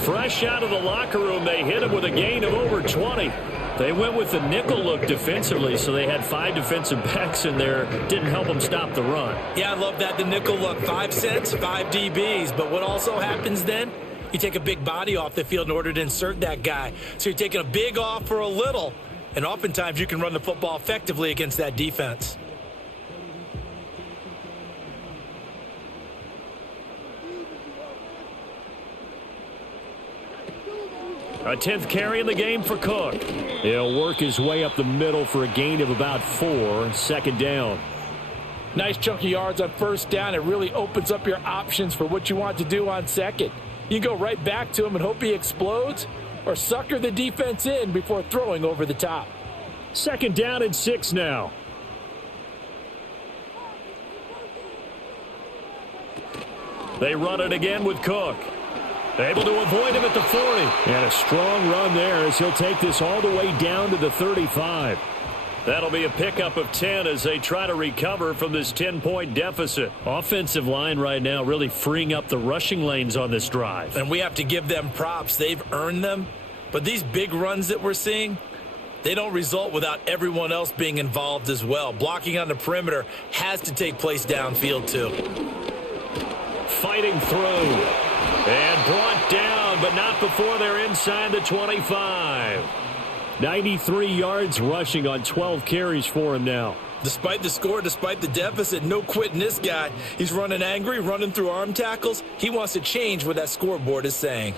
Fresh out of the locker room, they hit him with a gain of over 20. They went with the nickel look defensively, so they had 5 defensive backs in there. Didn't help them stop the run. Yeah, I love that, the nickel look. 5 cents, 5 DBs. But what also happens then? You take a big body off the field in order to insert that guy. So you're taking a big off for a little. And oftentimes you can run the football effectively against that defense. A 10th carry in the game for Cook. He'll work his way up the middle for a gain of about 4. Second down. Nice chunk of yards on first down. It really opens up your options for what you want to do on second. You can go right back to him and hope he explodes, or sucker the defense in before throwing over the top. Second down and 6 now. They run it again with Cook. Able to avoid him at the 40. And a strong run there as he'll take this all the way down to the 35. That'll be a pickup of 10 as they try to recover from this 10-point deficit. Offensive line right now really freeing up the rushing lanes on this drive. And we have to give them props. They've earned them. But these big runs that we're seeing, they don't result without everyone else being involved as well. Blocking on the perimeter has to take place downfield too. Fighting through. And brought down, but not before they're inside the 25. 93 yards rushing on 12 carries for him now. Despite the score, despite the deficit, no quitting this guy. He's running angry, running through arm tackles. He wants to change what that scoreboard is saying.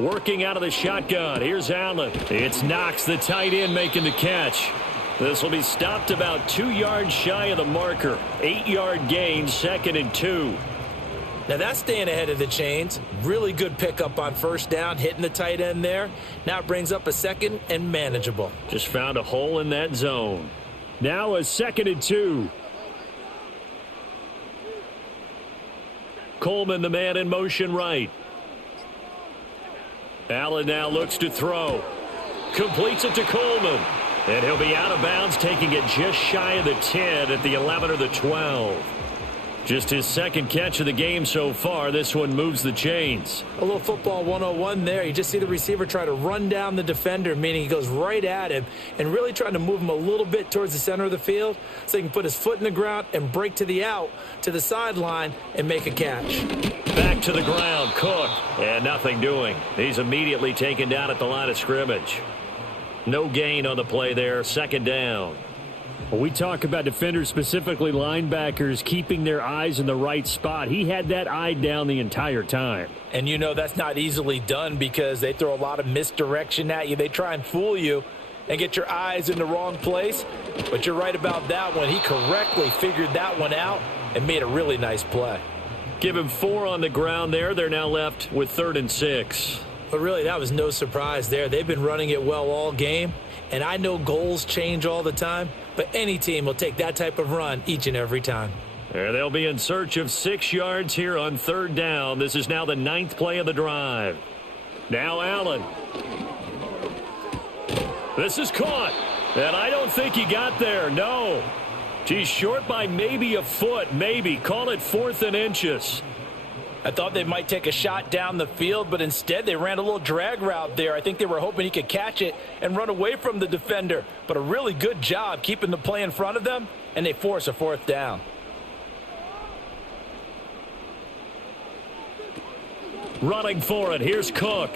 Working out of the shotgun. Here's Allen. It's Knox, the tight end, making the catch. This will be stopped about 2 yards shy of the marker. 8-yard gain, 2nd and 2. Now that's staying ahead of the chains. Really good pickup on first down, hitting the tight end there. Now it brings up a 2nd and manageable. Just found a hole in that zone. Now a 2nd and 2. Coleman, the man in motion right. Allen now looks to throw. Completes it to Coleman. And he'll be out of bounds, taking it just shy of the 10 at the 11 or the 12. Just his 2nd catch of the game so far. This one moves the chains. A little football 101 there. You just see the receiver try to run down the defender, meaning he goes right at him and really trying to move him a little bit towards the center of the field so he can put his foot in the ground and break to the out, to the sideline, and make a catch. Back to the ground, Cook. And nothing doing. He's immediately taken down at the line of scrimmage. No gain on the play there. 2nd down. Well, we talk about defenders, specifically linebackers, keeping their eyes in the right spot. He had that eye down the entire time. And you know that's not easily done because they throw a lot of misdirection at you. They try and fool you and get your eyes in the wrong place. But you're right about that one. He correctly figured that one out and made a really nice play. Give him 4 on the ground there. They're now left with 3rd and 6. But really, that was no surprise there. They've been running it well all game. And I know goals change all the time, but any team will take that type of run each and every time. And they'll be in search of 6 yards here on 3rd down. This is now the 9th play of the drive. Now Allen. This is caught. And I don't think he got there. No. He's short by maybe a foot. Maybe. Call it 4th and inches. I thought they might take a shot down the field, but instead they ran a little drag route there. I think they were hoping he could catch it and run away from the defender. But a really good job keeping the play in front of them, and they force a 4th down. Running for it. Here's Cook.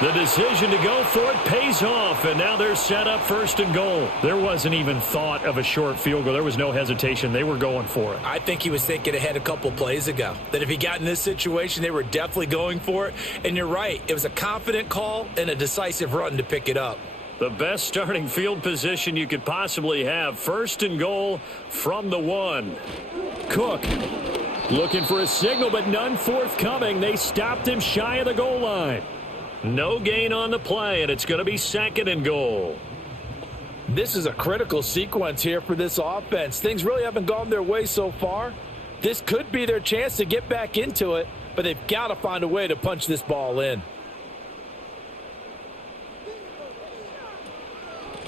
The decision to go for it pays off, and now they're set up 1st and goal. There wasn't even thought of a short field goal. There was no hesitation. They were going for it. I think he was thinking ahead a couple plays ago, that if he got in this situation, they were definitely going for it. And you're right. It was a confident call and a decisive run to pick it up. The best starting field position you could possibly have. 1st and goal from the 1. Cook looking for a signal, but none forthcoming. They stopped him shy of the goal line. No gain on the play, and it's going to be 2nd and goal. This is a critical sequence here for this offense. Things really haven't gone their way so far. This could be their chance to get back into it, but they've got to find a way to punch this ball in.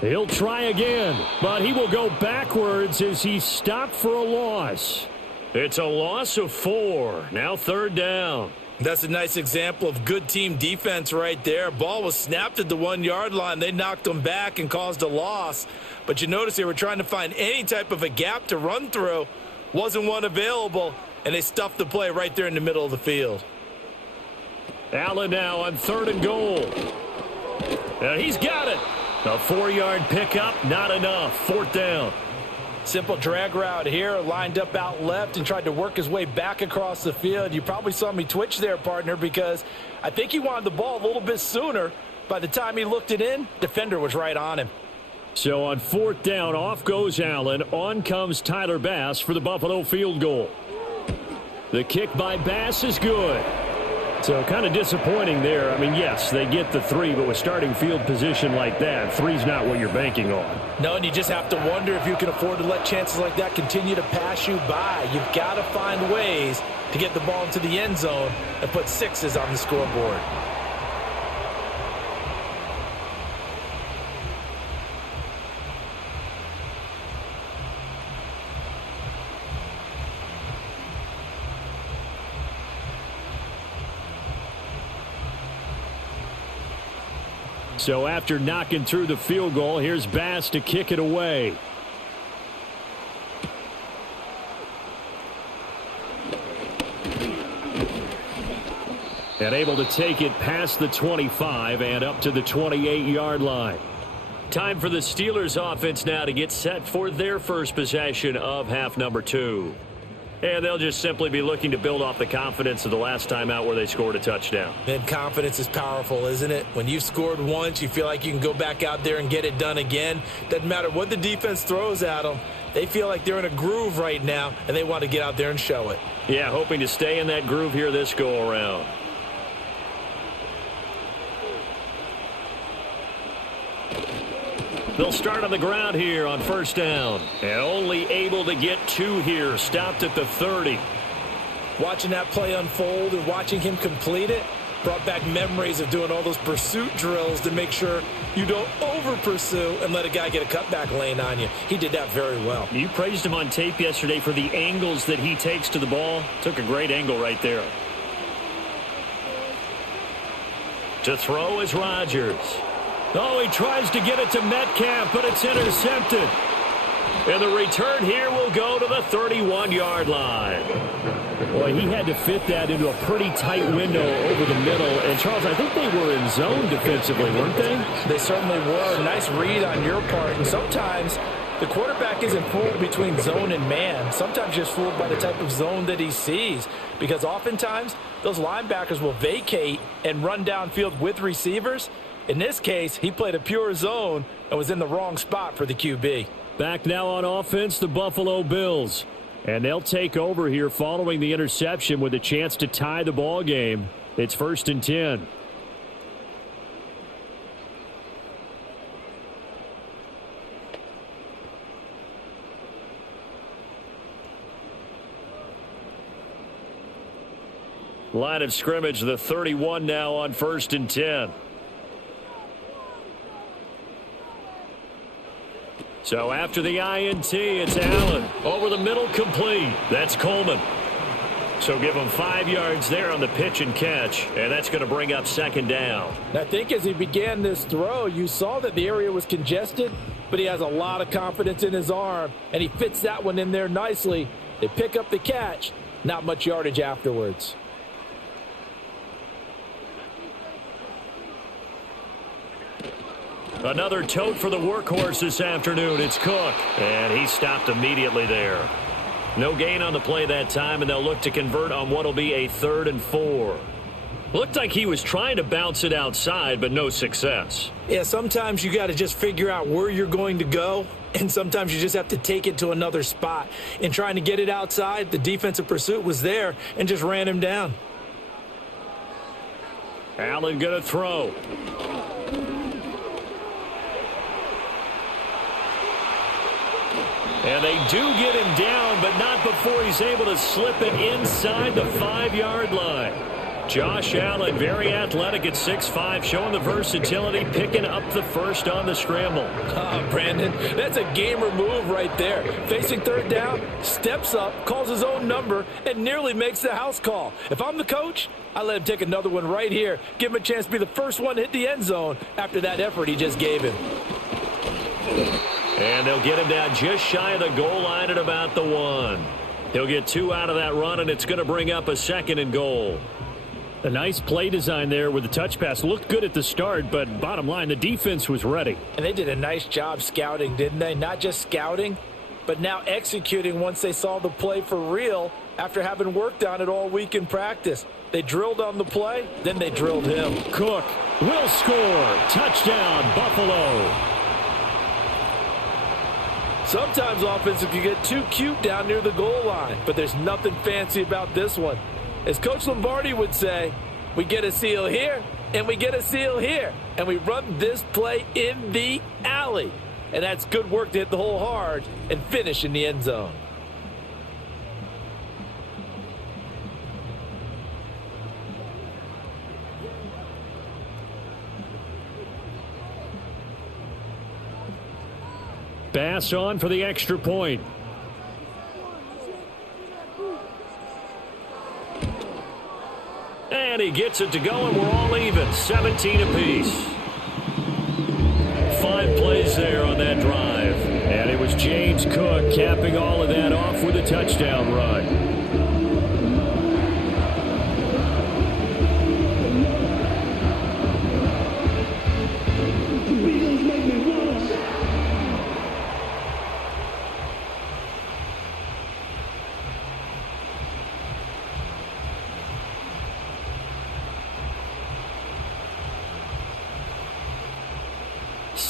He'll try again, but he will go backwards as he stopped for a loss. It's a loss of 4. Now 3rd down. That's a nice example of good team defense right there. Ball was snapped at the 1-yard line. They knocked them back and caused a loss. But you notice they were trying to find any type of a gap to run through. Wasn't one available, and they stuffed the play right there in the middle of the field. Allen now on 3rd and goal. And he's got it. A 4-yard pickup, not enough. 4th down. Simple drag route here, lined up out left and tried to work his way back across the field. You probably saw me twitch there, partner, because I think he wanted the ball a little bit sooner. By the time he looked it in, defender was right on him. So on 4th down, off goes Allen. On comes Tyler Bass for the Buffalo field goal. The kick by Bass is good. So kind of disappointing there. I mean, yes, they get the 3, but with starting field position like that, 3's not what you're banking on. No, and you just have to wonder if you can afford to let chances like that continue to pass you by. You've got to find ways to get the ball into the end zone and put 6s on the scoreboard. So after knocking through the field goal, here's Bass to kick it away. And able to take it past the 25 and up to the 28-yard line. Time for the Steelers offense now to get set for their first possession of half number 2. And they'll just simply be looking to build off the confidence of the last time out where they scored a touchdown. And confidence is powerful, isn't it? When you've scored once, you feel like you can go back out there and get it done again. Doesn't matter what the defense throws at them. They feel like they're in a groove right now, and they want to get out there and show it. Yeah, hoping to stay in that groove here this go-around. They'll start on the ground here on first down. And only able to get 2 here. Stopped at the 30. Watching that play unfold and watching him complete it brought back memories of doing all those pursuit drills to make sure you don't over-pursue and let a guy get a cutback lane on you. He did that very well. You praised him on tape yesterday for the angles that he takes to the ball. Took a great angle right there. To throw is Rodgers. Oh, he tries to get it to Metcalf, but it's intercepted. And the return here will go to the 31-yard line. Boy, he had to fit that into a pretty tight window over the middle. And, Charles, I think they were in zone defensively, weren't they? They certainly were. Nice read on your part. And sometimes the quarterback isn't fooled between zone and man. Sometimes just fooled by the type of zone that he sees. Because oftentimes those linebackers will vacate and run downfield with receivers. In this case, he played a pure zone and was in the wrong spot for the QB. Back now on offense, the Buffalo Bills. And they'll take over here following the interception with a chance to tie the ball game. It's 1st and 10. Line of scrimmage, the 31 now on 1st and 10. So after the INT, it's Allen. Over the middle, complete. That's Coleman. So give him 5 yards there on the pitch and catch, and that's going to bring up 2nd down. I think as he began this throw, you saw that the area was congested, but he has a lot of confidence in his arm, and he fits that one in there nicely. They pick up the catch, not much yardage afterwards. Another tote for the workhorse this afternoon. It's Cook, and he stopped immediately there. No gain on the play that time, and they'll look to convert on what will be a 3rd and 4. Looked like he was trying to bounce it outside, but no success. Yeah, sometimes you got to just figure out where you're going to go, and sometimes you just have to take it to another spot. In trying to get it outside, the defensive pursuit was there and just ran him down. Allen going to throw. And they do get him down, but not before he's able to slip it inside the 5-yard line. Josh Allen, very athletic at 6'5", showing the versatility, picking up the first on the scramble. Brandon, that's a gamer move right there. Facing 3rd down, steps up, calls his own number, and nearly makes the house call. If I'm the coach, I let him take another one right here. Give him a chance to be the first one to hit the end zone after that effort he just gave him. And they'll get him down just shy of the goal line at about the 1. He'll get 2 out of that run, and it's going to bring up a 2nd and goal. A nice play design there with the touch pass. Looked good at the start, but bottom line, the defense was ready. And they did a nice job scouting, didn't they? Not just scouting, but now executing once they saw the play for real after having worked on it all week in practice. They drilled on the play, then they drilled him. Cook will score. Touchdown, Buffalo. Sometimes offensive can get too cute down near the goal line, but there's nothing fancy about this one. As Coach Lombardi would say, we get a seal here, and we get a seal here, and we run this play in the alley. And that's good work to hit the hole hard and finish in the end zone. Bass on for the extra point. And he gets it to go, and we're all even. 17 apiece. 5 plays there on that drive. And it was James Cook capping all of that off with a touchdown run.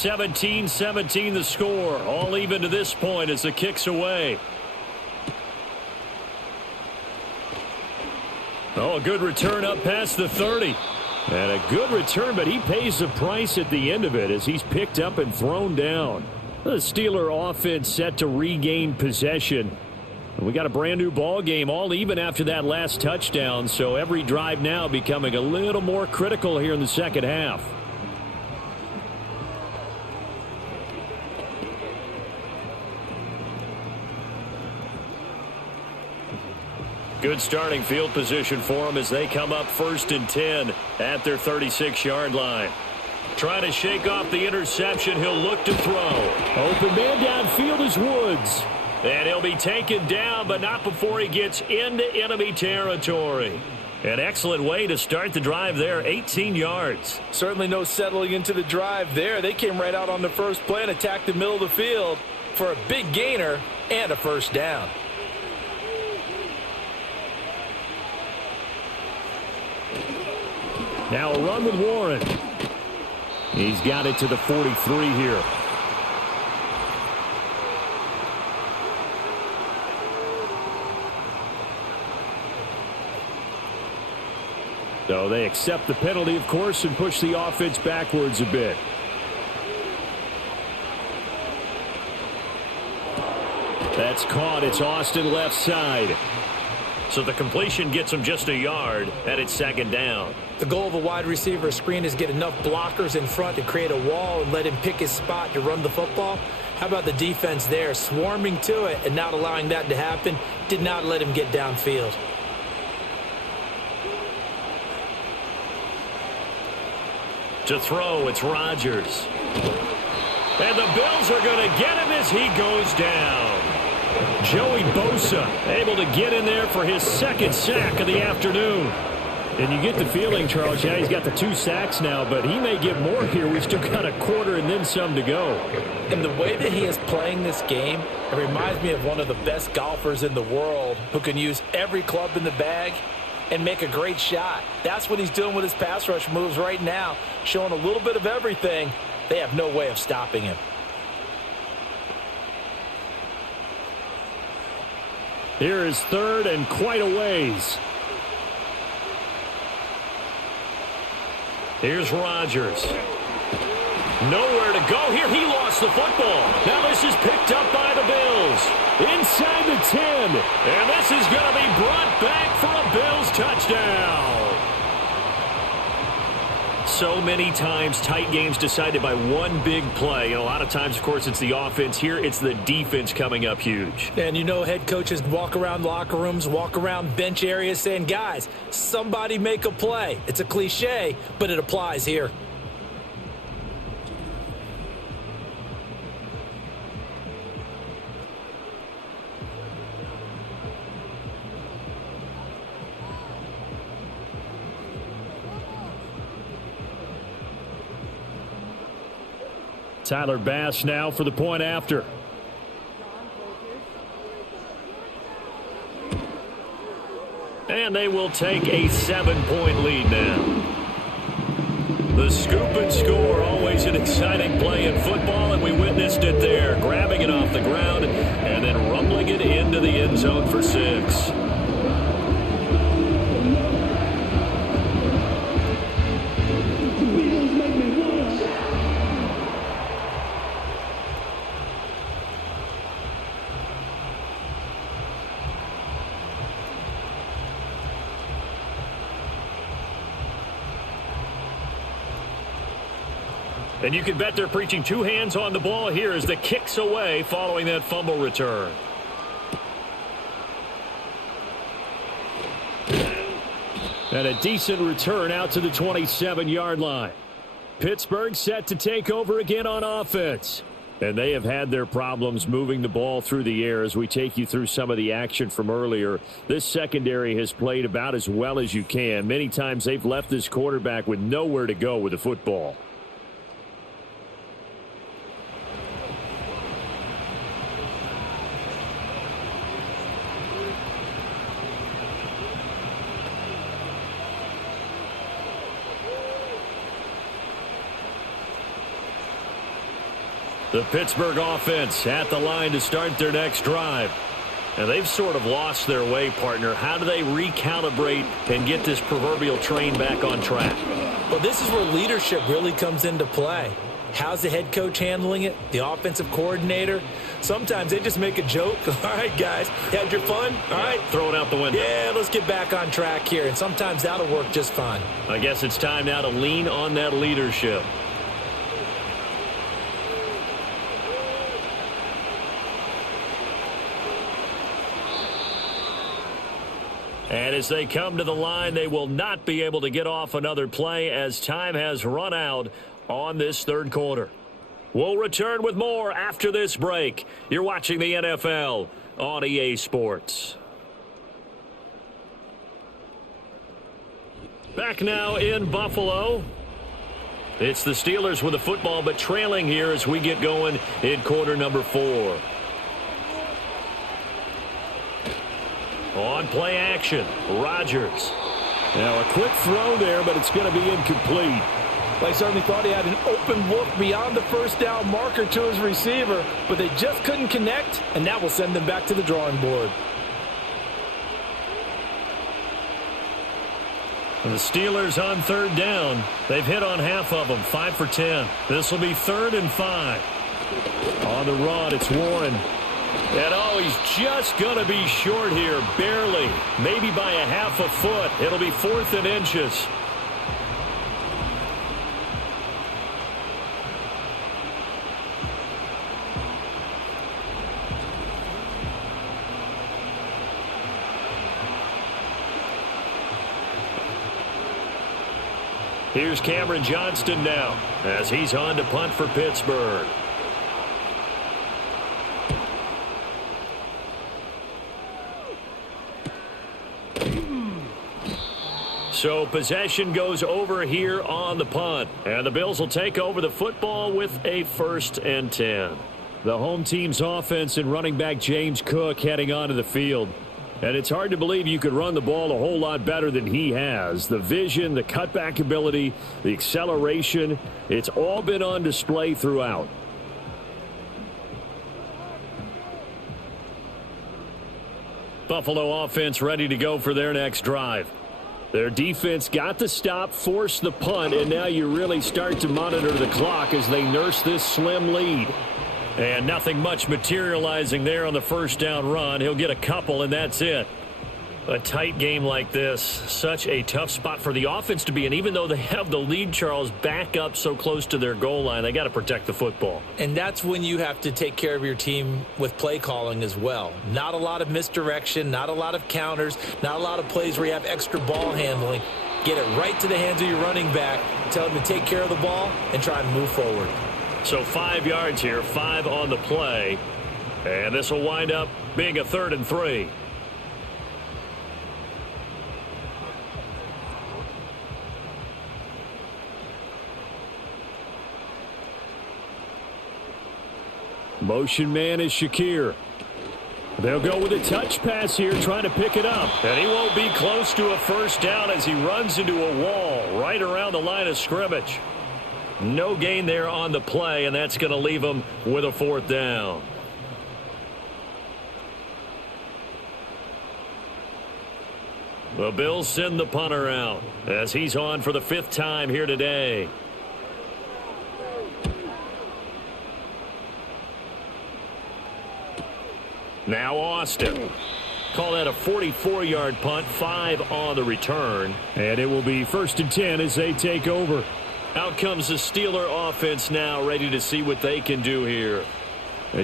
17-17 the score. All even to this point as the kick's away. Oh, a good return up past the 30. And a good return, but he pays the price at the end of it as he's picked up and thrown down. The Steeler offense set to regain possession. We got a brand new ball game, all even after that last touchdown. So every drive now becoming a little more critical here in the second half. Good starting field position for them as they come up 1st and 10 at their 36-yard line. Trying to shake off the interception. He'll look to throw. Open man downfield is Woods. And he'll be taken down, but not before he gets into enemy territory. An excellent way to start the drive there, 18 yards. Certainly no settling into the drive there. They came right out on the first play and attacked the middle of the field for a big gainer and a first down. Now a run with Warren. He's got it to the 43 here. So they accept the penalty, of course, and push the offense backwards a bit. That's caught. It's Austin left side. So the completion gets him just a yard, and it's 2nd down. The goal of a wide receiver screen is get enough blockers in front to create a wall and let him pick his spot to run the football. How about the defense there, swarming to it and not allowing that to happen? Did not let him get downfield. To throw, it's Rodgers. And the Bills are going to get him as he goes down. Joey Bosa able to get in there for his 2nd sack of the afternoon. And you get the feeling, Charles, yeah, he's got the 2 sacks now, but he may get more here. We've still got a quarter and then some to go. And the way that he is playing this game, it reminds me of one of the best golfers in the world who can use every club in the bag and make a great shot. That's what he's doing with his pass rush moves right now, showing a little bit of everything. They have no way of stopping him. Here is 3rd and quite a ways. Here's Rodgers. Nowhere to go here. He lost the football. Now this is picked up by the Bills. Inside the 10. And this is going to be brought back for a Bills touchdown. So many times tight games decided by one big play. And a lot of times, of course, it's the offense. Here, it's the defense coming up huge. And you know head coaches walk around locker rooms, walk around bench areas saying, guys, somebody make a play. It's a cliche, but it applies here. Tyler Bass now for the point after. And they will take a 7-point lead now. The scoop and score, always an exciting play in football, and we witnessed it there, grabbing it off the ground and then rumbling it into the end zone for 6. And you can bet they're preaching 2 hands on the ball here as the kick's away following that fumble return. And a decent return out to the 27-yard line. Pittsburgh set to take over again on offense. And they have had their problems moving the ball through the air as we take you through some of the action from earlier. This secondary has played about as well as you can. Many times they've left this quarterback with nowhere to go with the football. The Pittsburgh offense at the line to start their next drive. And they've sort of lost their way, partner. How do they recalibrate and get this proverbial train back on track? Well, this is where leadership really comes into play. How's the head coach handling it? The offensive coordinator? Sometimes they just make a joke. All right, guys, had your fun? All right. Throw it out the window. Yeah, let's get back on track here. And sometimes that'll work just fine. I guess it's time now to lean on that leadership. And as they come to the line, they will not be able to get off another play as time has run out on this third quarter. We'll return with more after this break. You're watching the NFL on EA Sports. Back now in Buffalo. It's the Steelers with the football, but trailing here as we get going in quarter number 4. On play action, Rodgers. Now a quick throw there, but it's going to be incomplete. They certainly thought he had an open look beyond the first down marker to his receiver, but they just couldn't connect, and that will send them back to the drawing board. And the Steelers on third down. They've hit on half of them, 5 for 10. This will be 3rd and 5. On the run, it's Warren. And he's just going to be short here, barely. Maybe by a half a foot. It'll be 4th and inches. Here's Cameron Johnston now as he's on to punt for Pittsburgh. So possession goes over here on the punt. And the Bills will take over the football with a 1st and 10. The home team's offense and running back James Cook heading onto the field. And it's hard to believe you could run the ball a whole lot better than he has. The vision, the cutback ability, the acceleration, it's all been on display throughout. Buffalo offense ready to go for their next drive. Their defense got the stop, forced the punt, and now you really start to monitor the clock as they nurse this slim lead. And nothing much materializing there on the first down run. He'll get a couple, and that's it. A tight game like this, such a tough spot for the offense to be in. Even though they have the lead, Charles, back up so close to their goal line, they got to protect the football. And that's when you have to take care of your team with play calling as well. Not a lot of misdirection, not a lot of counters, not a lot of plays where you have extra ball handling. Get it right to the hands of your running back, tell him to take care of the ball, and try and move forward. So 5 yards here, 5 on the play. And this will wind up being a 3rd and 3. Motion man is Shakir. They'll go with a touch pass here, trying to pick it up. And he won't be close to a first down as he runs into a wall right around the line of scrimmage. No gain there on the play, and that's going to leave him with a 4th down. The Bills send the punter out as he's on for the 5th time here today. Now Austin. Call that a 44-yard punt, 5 on the return. And it will be 1st and 10 as they take over. Out comes the Steeler offense now, ready to see what they can do here.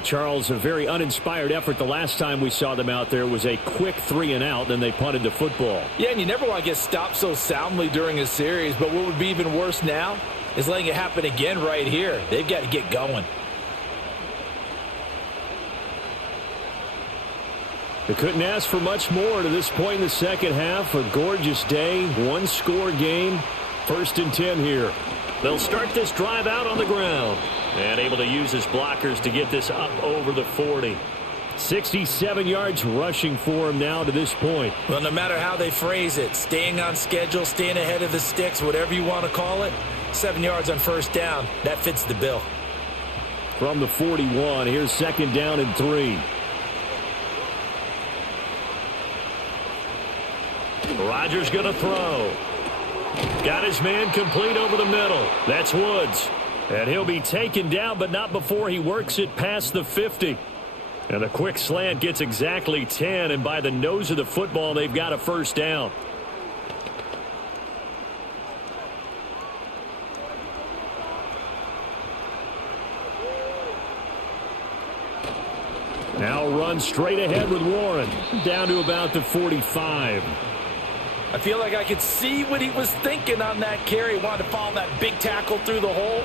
Charles, a very uninspired effort. The last time we saw them out there was a quick 3 and out, then they punted the football. Yeah, and you never want to get stopped so soundly during a series, but what would be even worse now is letting it happen again right here. They've got to get going. They couldn't ask for much more to this point in the second half. A gorgeous day, 1-score game, 1st and 10 here. They'll start this drive out on the ground and able to use his blockers to get this up over the 40. 67 yards rushing for him now to this point. Well, no matter how they phrase it, staying on schedule, staying ahead of the sticks, whatever you want to call it, 7 yards on first down, that fits the bill. from the 41. Here's 2nd down and 3. Rodgers going to throw. Got his man complete over the middle. That's Woods. And he'll be taken down, but not before he works it past the 50. And a quick slant gets exactly 10, and by the nose of the football, they've got a 1st down. Now run straight ahead with Warren, down to about the 45. I feel like I could see what he was thinking on that carry. Wanted to follow that big tackle through the hole.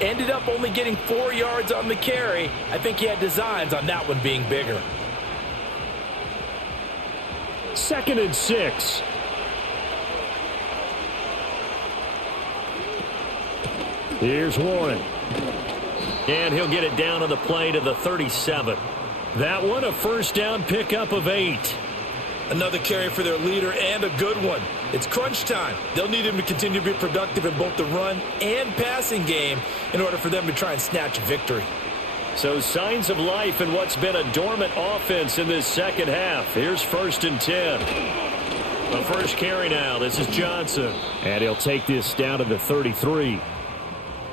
Ended up only getting 4 yards on the carry. I think he had designs on that one being bigger. 2nd and 6. Here's Warren. And he'll get it down on the play to the 37. That one a 1st down pickup of 8. Another carry for their leader and a good one. It's crunch time. They'll need him to continue to be productive in both the run and passing game in order for them to try and snatch a victory. So signs of life in what's been a dormant offense in this second half. Here's 1st and 10. The first carry now. This is Johnson. And he'll take this down to the 33.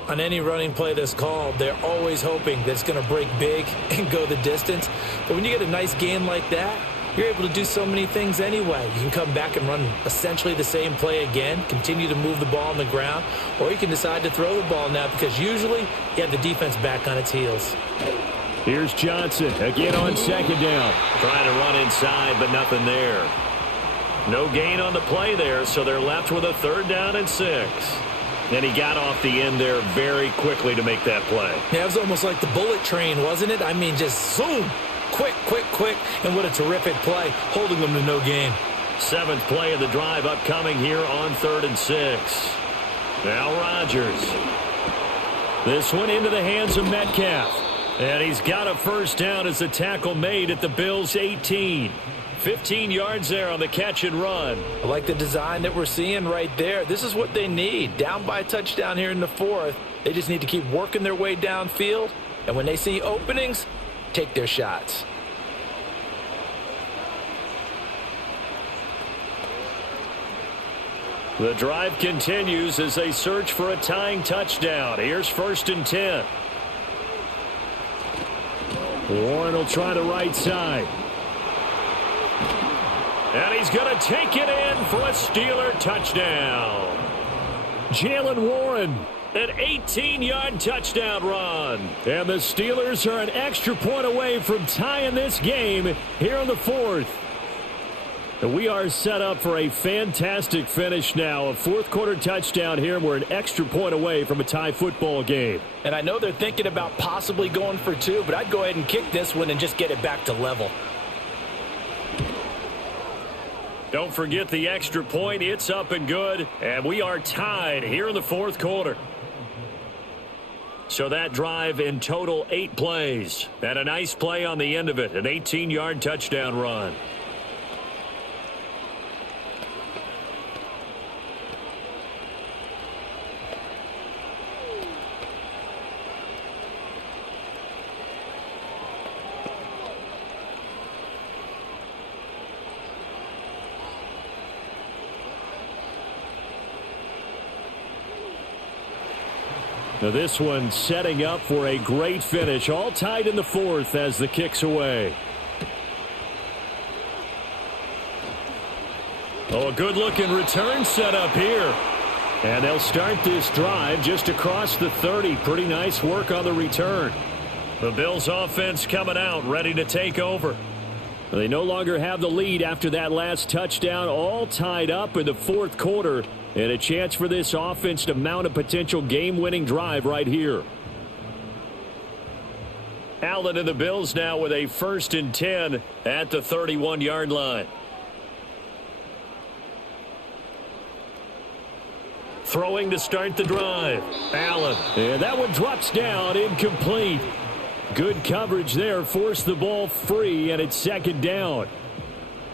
On any running play that's called, they're always hoping that it's going to break big and go the distance. But when you get a nice gain like that, you're able to do so many things anyway. You can come back and run essentially the same play again, continue to move the ball on the ground, or you can decide to throw the ball now because usually you have the defense back on its heels. Here's Johnson again on 2nd down. Trying to run inside, but nothing there. No gain on the play there, so they're left with a 3rd down and 6. And he got off the end there very quickly to make that play. Yeah, it was almost like the bullet train, wasn't it? I mean, just zoom. Quick, quick, quick, and what a terrific play, holding them to no gain. 7th play of the drive upcoming here on 3rd and 6. Now Rodgers. This one into the hands of Metcalf. And he's got a 1st down as the tackle made at the Bills' 18. 15 yards there on the catch and run. I like the design that we're seeing right there. This is what they need. Down by a touchdown here in the 4th. They just need to keep working their way downfield. And when they see openings, take their shots. The drive continues as they search for a tying touchdown. Here's 1st and 10. Warren will try the right side. And he's going to take it in for a Steeler touchdown. Jalen Warren, an 18-yard touchdown run. And the Steelers are an extra point away from tying this game here in the 4th. And we are set up for a fantastic finish now. A 4th-quarter touchdown here. We're an extra point away from a tie football game. And I know they're thinking about possibly going for 2, but I'd go ahead and kick this one and just get it back to level. Don't forget the extra point. It's up and good. And we are tied here in the 4th quarter. So that drive in total 8 plays. And a nice play on the end of it. An 18-yard touchdown run. Now this one setting up for a great finish. All tied in the 4th as the kick's away. Oh, a good-looking return set up here. And they'll start this drive just across the 30. Pretty nice work on the return. The Bills offense coming out, ready to take over. They no longer have the lead after that last touchdown. All tied up in the 4th quarter. And a chance for this offense to mount a potential game-winning drive right here. Allen and the Bills now with a 1st and 10 at the 31-yard line. Throwing to start the drive. Allen. And that one drops down, incomplete. Good coverage there. Forced the ball free, and it's 2nd down.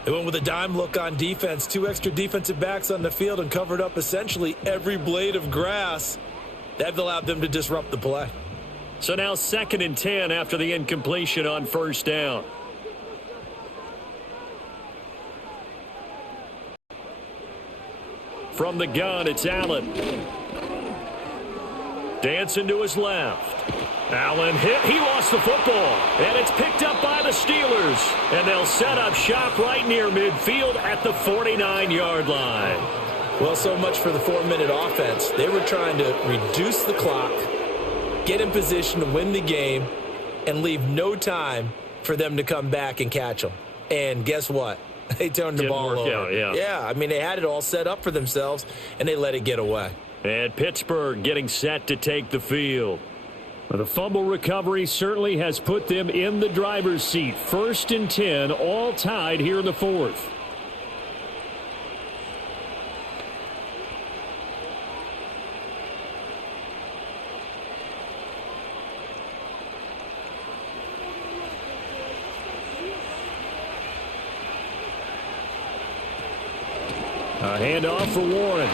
They went with a dime look on defense. 2 extra defensive backs on the field and covered up essentially every blade of grass. That allowed them to disrupt the play. So now 2nd and 10 after the incompletion on first down. From the gun, it's Allen. Dancing to his left. Allen hit. He lost the football. And it's picked up by the Steelers. And they'll set up shop right near midfield at the 49-yard line. Well, so much for the 4-minute offense. They were trying to reduce the clock, get in position to win the game, and leave no time for them to come back and catch them. And guess what? They turned the ball over. Out, yeah, I mean, they had it all set up for themselves, and they let it get away. And Pittsburgh getting set to take the field. The fumble recovery certainly has put them in the driver's seat. 1st and 10, all tied here in the 4th. A handoff for Warren.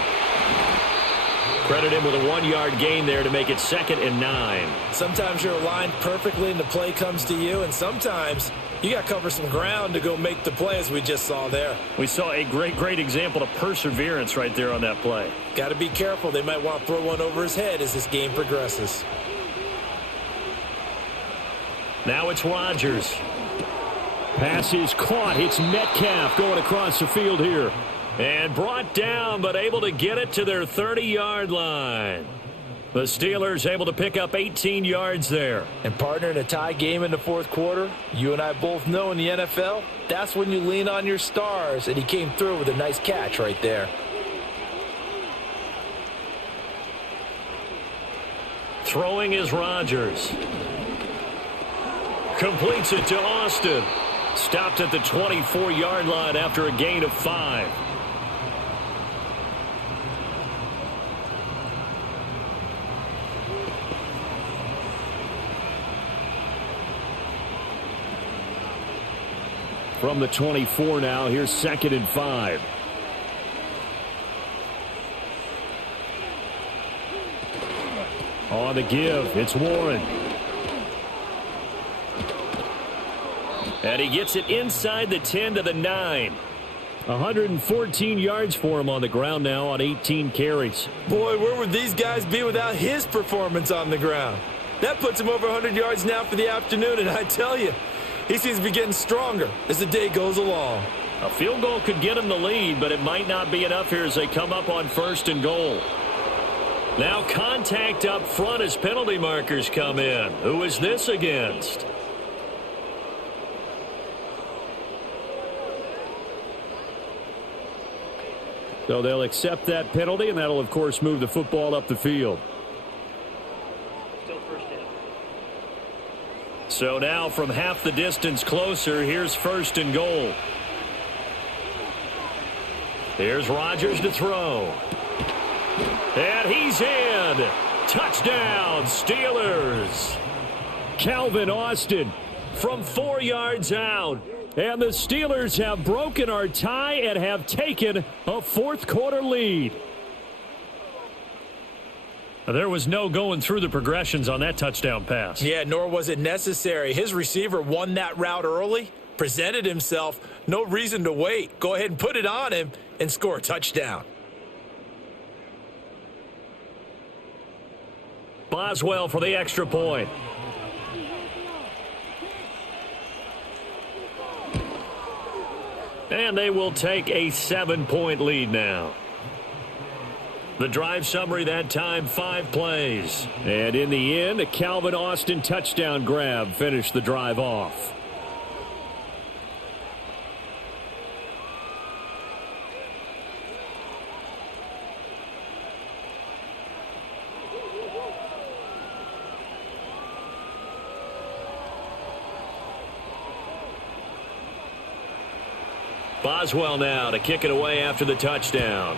Credit him with a 1-yard gain there to make it 2nd and 9. Sometimes you're aligned perfectly and the play comes to you, and sometimes you got to cover some ground to go make the play, as we just saw there. We saw a great example of perseverance right there on that play. Got to be careful. They might want to throw one over his head as this game progresses. Now it's Rodgers. Pass is caught. It's Metcalf going across the field here. And brought down, but able to get it to their 30-yard line. The Steelers able to pick up 18 yards there. And partner, in a tie game in the 4th quarter, you and I both know in the NFL, that's when you lean on your stars, and he came through with a nice catch right there. Throwing is Rodgers. Completes it to Austin. Stopped at the 24-yard line after a gain of 5. From the 24 now, here's 2nd and 5. On the give, it's Warren. And he gets it inside the 10 to the 9. 114 yards for him on the ground now on 18 carries. Boy, where would these guys be without his performance on the ground? That puts him over 100 yards now for the afternoon, and I tell you, he seems to be getting stronger as the day goes along. A field goal could get him the lead, but it might not be enough here as they come up on 1st and goal. Now contact up front as penalty markers come in. Who is this against? So they'll accept that penalty, and that'll, of course, move the football up the field. Still first down. So now from half the distance closer, here's 1st and goal. Here's Rodgers to throw. And he's in. Touchdown, Steelers. Calvin Austin from 4 yards out. And the Steelers have broken our tie and have taken a 4th quarter lead. There was no going through the progressions on that touchdown pass. Yeah, nor was it necessary. His receiver won that route early, presented himself, no reason to wait. Go ahead and put it on him and score a touchdown. Boswell for the extra point. And they will take a 7-point lead now. The drive summary that time, 5 plays. And in the end, a Calvin Austin touchdown grab finished the drive off. Boswell now to kick it away after the touchdown.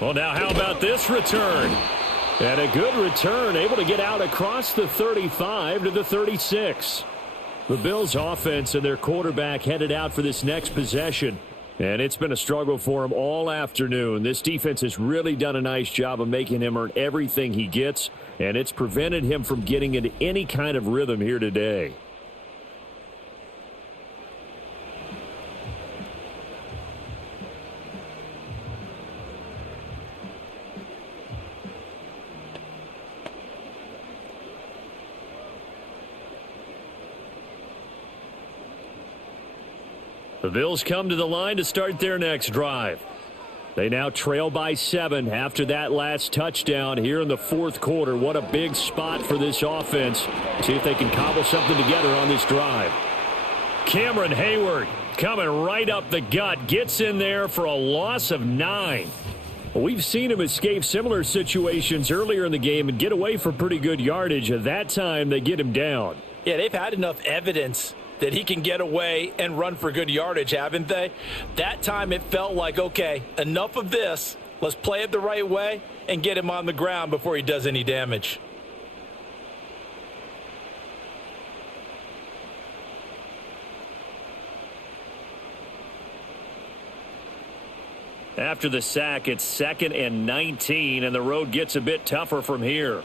Well, now how about this return? And a good return, able to get out across the 35 to the 36. The Bills offense and their quarterback headed out for this next possession. And it's been a struggle for him all afternoon. This defense has really done a nice job of making him earn everything he gets, and it's prevented him from getting into any kind of rhythm here today. The Bills come to the line to start their next drive. They now trail by 7 after that last touchdown here in the fourth quarter. What a big spot for this offense. See if they can cobble something together on this drive. Cameron Hayward coming right up the gut. Gets in there for a loss of 9. We've seen him escape similar situations earlier in the game and get away for pretty good yardage. At that time, they get him down. Yeah, they've had enough evidence that he can get away and run for good yardage, haven't they? That time it felt like, okay, enough of this. Let's play it the right way and get him on the ground before he does any damage. After the sack, it's 2nd and 19, and the road gets a bit tougher from here.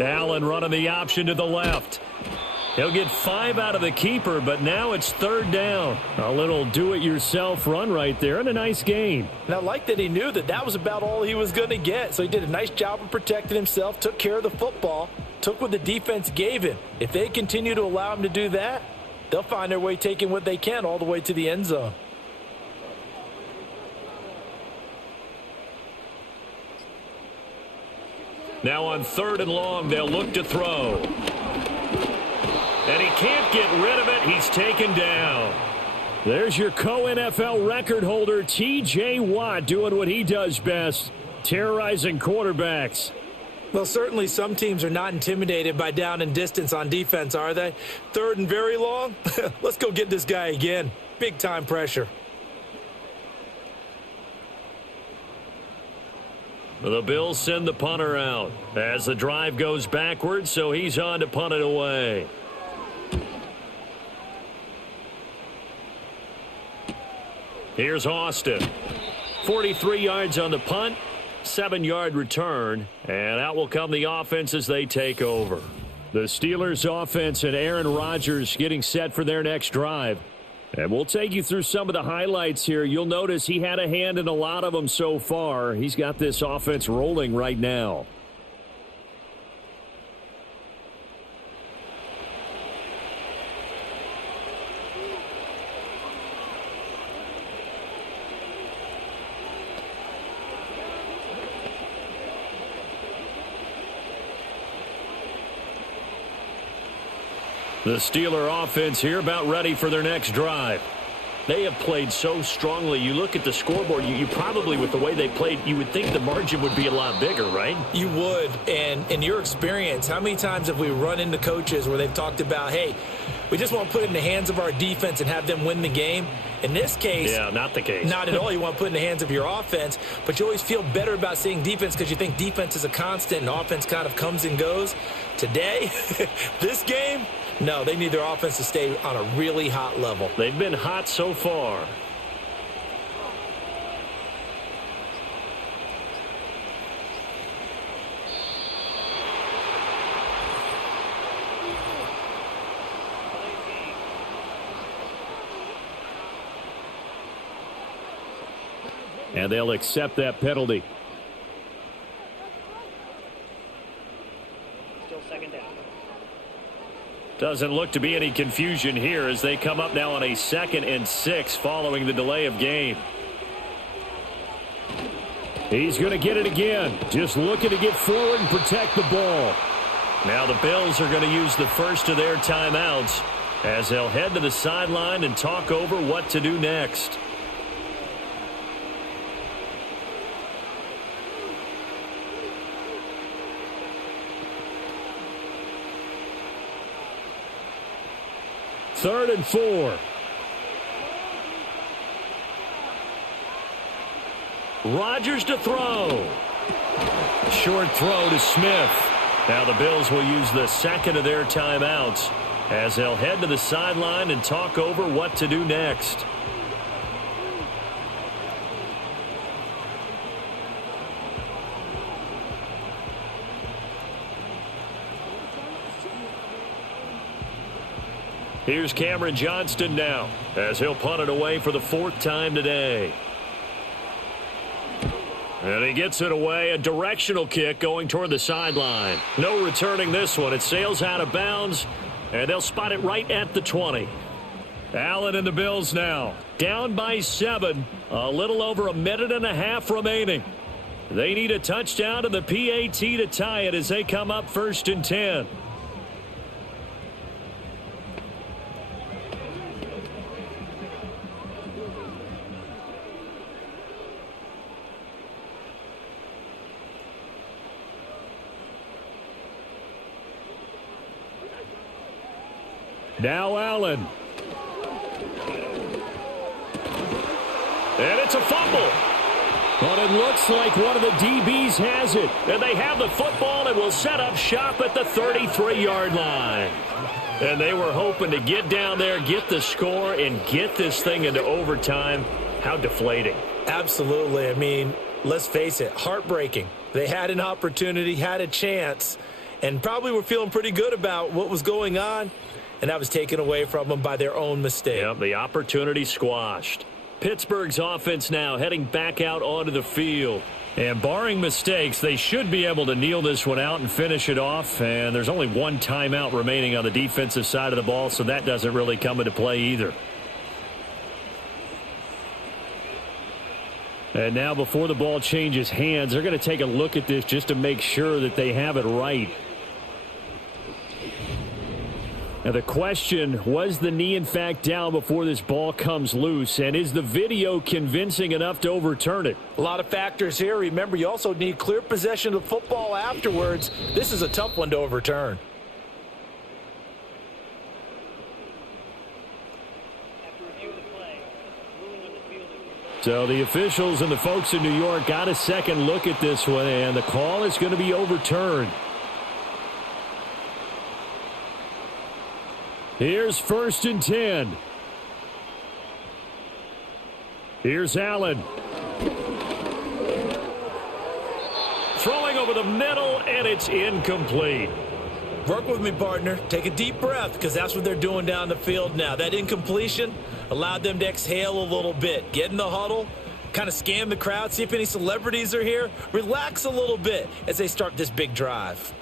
Allen running the option to the left. He'll get 5 out of the keeper, but now it's 3rd down. A little do-it-yourself run right there, and a nice gain. And I like that he knew that that was about all he was going to get. So he did a nice job of protecting himself, took care of the football, took what the defense gave him. If they continue to allow him to do that, they'll find their way taking what they can all the way to the end zone. Now on 3rd and long, they'll look to throw. And he can't get rid of it. He's taken down. There's your co-NFL record holder, T.J. Watt, doing what he does best, terrorizing quarterbacks. Well, certainly some teams are not intimidated by down and distance on defense, are they? 3rd and very long? Let's go get this guy again. Big-time pressure. The Bills send the punter out as the drive goes backwards, so he's on to punt it away. Here's Austin. 43 yards on the punt, 7-yard return, and out will come the offense as they take over. The Steelers offense and Aaron Rodgers getting set for their next drive. And we'll take you through some of the highlights here. You'll notice he had a hand in a lot of them so far. He's got this offense rolling right now. The Steeler offense here about ready for their next drive. They have played so strongly. You look at the scoreboard, you probably, with the way they played, you would think the margin would be a lot bigger, right? You would. And in your experience, how many times have we run into coaches where they've talked about, hey, we just want to put it in the hands of our defense and have them win the game? In this case, yeah, not the case. Not at all. You want to put it in the hands of your offense, but you always feel better about seeing defense because you think defense is a constant and offense kind of comes and goes. Today, this game, no, they need their offense to stay on a really hot level. They've been hot so far. And they'll accept that penalty. Still 2nd down. Doesn't look to be any confusion here as they come up now on a 2nd and 6 following the delay of game. He's going to get it again. Just looking to get forward and protect the ball. Now the Bills are going to use the first of their timeouts as they'll head to the sideline and talk over what to do next. Third and 4. Rodgers to throw. Short throw to Smith. Now the Bills will use the second of their timeouts as they'll head to the sideline and talk over what to do next. Here's Cameron Johnston now as he'll punt it away for the 4th time today. And he gets it away, a directional kick going toward the sideline. No returning this one. It sails out of bounds, and they'll spot it right at the 20. Allen and the Bills now down by 7, a little over a minute and a half remaining. They need a touchdown to the PAT to tie it as they come up 1st and 10. Now Allen. And it's a fumble. But it looks like one of the DBs has it. And they have the football and will set up shop at the 33-yard line. And they were hoping to get down there, get the score, and get this thing into overtime. How deflating. Absolutely. I mean, let's face it, heartbreaking. They had an opportunity, had a chance, and probably were feeling pretty good about what was going on. And that was taken away from them by their own mistake. Yep, the opportunity squashed. Pittsburgh's offense now heading back out onto the field. And barring mistakes, they should be able to kneel this one out and finish it off. And there's only one timeout remaining on the defensive side of the ball, so that doesn't really come into play either. And now before the ball changes hands, they're going to take a look at this just to make sure that they have it right. Now the question, was the knee in fact down before this ball comes loose? And is the video convincing enough to overturn it? A lot of factors here. Remember, you also need clear possession of the football afterwards. This is a tough one to overturn. So the officials and the folks in New York got a second look at this one, and the call is going to be overturned. Here's 1st and 10. Here's Allen. Throwing over the middle, and it's incomplete. Work with me, partner. Take a deep breath, because that's what they're doing down the field now. That incompletion allowed them to exhale a little bit. Get in the huddle, kind of scan the crowd, see if any celebrities are here. Relax a little bit as they start this big drive.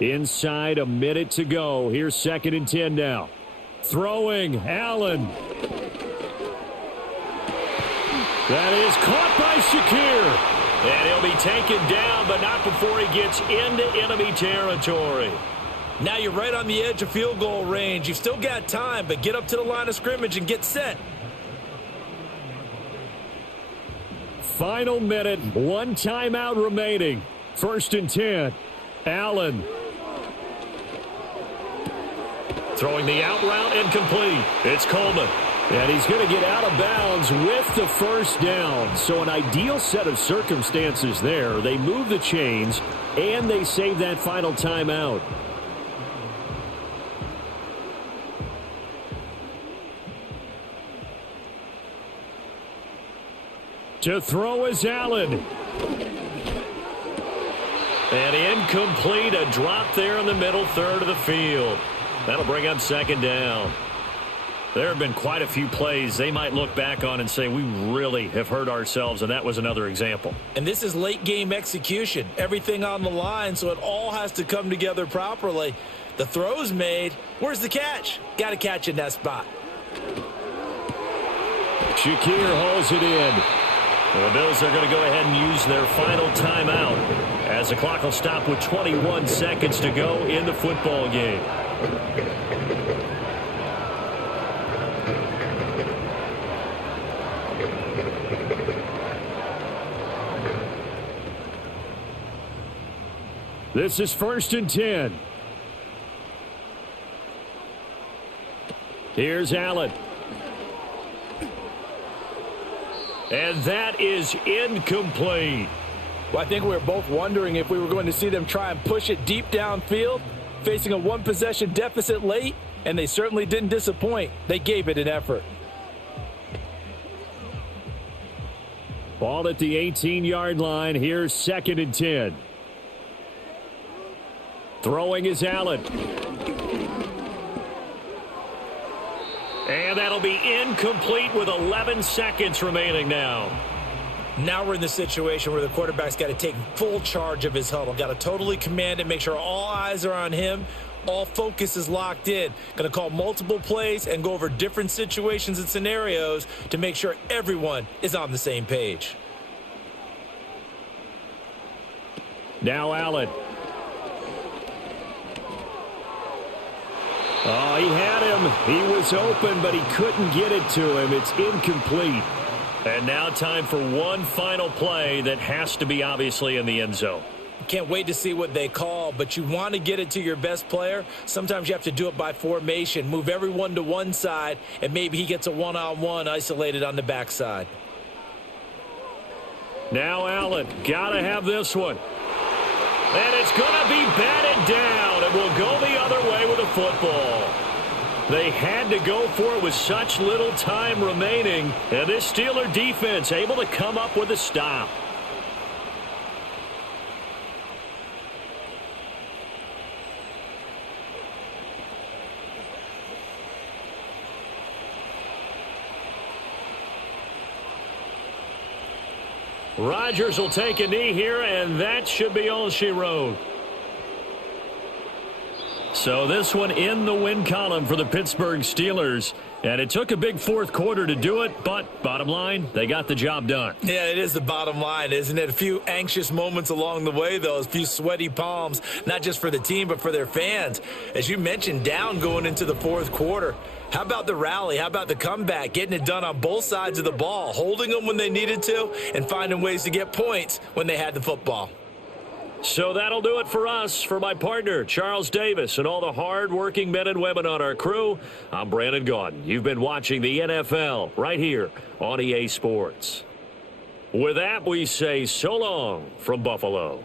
Inside a minute to go. Here's 2nd and 10 now. Throwing, Allen. That is caught by Shakir. And he'll be taken down, but not before he gets into enemy territory. Now you're right on the edge of field goal range. You've still got time, but get up to the line of scrimmage and get set. Final minute, one timeout remaining. 1st and 10. Allen. Throwing the out route incomplete. It's Coleman. And he's going to get out of bounds with the 1st down. So an ideal set of circumstances there. They move the chains, and they save that final timeout. To throw is Allen. And incomplete, a drop there in the middle third of the field. That'll bring up 2nd down. There have been quite a few plays they might look back on and say, we really have hurt ourselves, and that was another example. And this is late game execution. Everything on the line, so it all has to come together properly. The throw's made. Where's the catch? Got to catch in that spot. Shakir hauls it in. The Bills are going to go ahead and use their final timeout as the clock will stop with 21 seconds to go in the football game. This is 1st and 10. Here's Allen. And that is incomplete. Well, I think we were both wondering if we were going to see them try and push it deep downfield, facing a one-possession deficit late. and they certainly didn't disappoint. They gave it an effort. Ball at the 18-yard line. Here's 2nd and 10. Throwing is Allen. And that'll be incomplete with 11 seconds remaining now. Now we're in the situation where the quarterback's got to take full charge of his huddle. Got to totally command it, make sure all eyes are on him. All focus is locked in. Going to call multiple plays and go over different situations and scenarios to make sure everyone is on the same page. Now Allen. Oh, he had him. He was open, but he couldn't get it to him. It's incomplete. And now time for one final play that has to be obviously in the end zone. Can't wait to see what they call, but you want to get it to your best player. Sometimes you have to do it by formation. Move everyone to one side, and maybe he gets a one-on-one isolated on the backside. Now Allen. Got to have this one. And it's going to be batted down, and will go the other way with the football. They had to go for it with such little time remaining, and this Steeler defense able to come up with a stop. Rodgers will take a knee here, and that should be all she wrote. So this one in the win column for the Pittsburgh Steelers. And it took a big fourth quarter to do it, but bottom line, they got the job done. Yeah, it is the bottom line, isn't it? A few anxious moments along the way, though. A few sweaty palms, not just for the team, but for their fans. As you mentioned, down going into the fourth quarter. How about the rally? How about the comeback? Getting it done on both sides of the ball, holding them when they needed to, and finding ways to get points when they had the football. So that'll do it for us. For my partner, Charles Davis, and all the hard-working men and women on our crew, I'm Brandon Gaudin. You've been watching the NFL right here on EA Sports. With that, we say so long from Buffalo.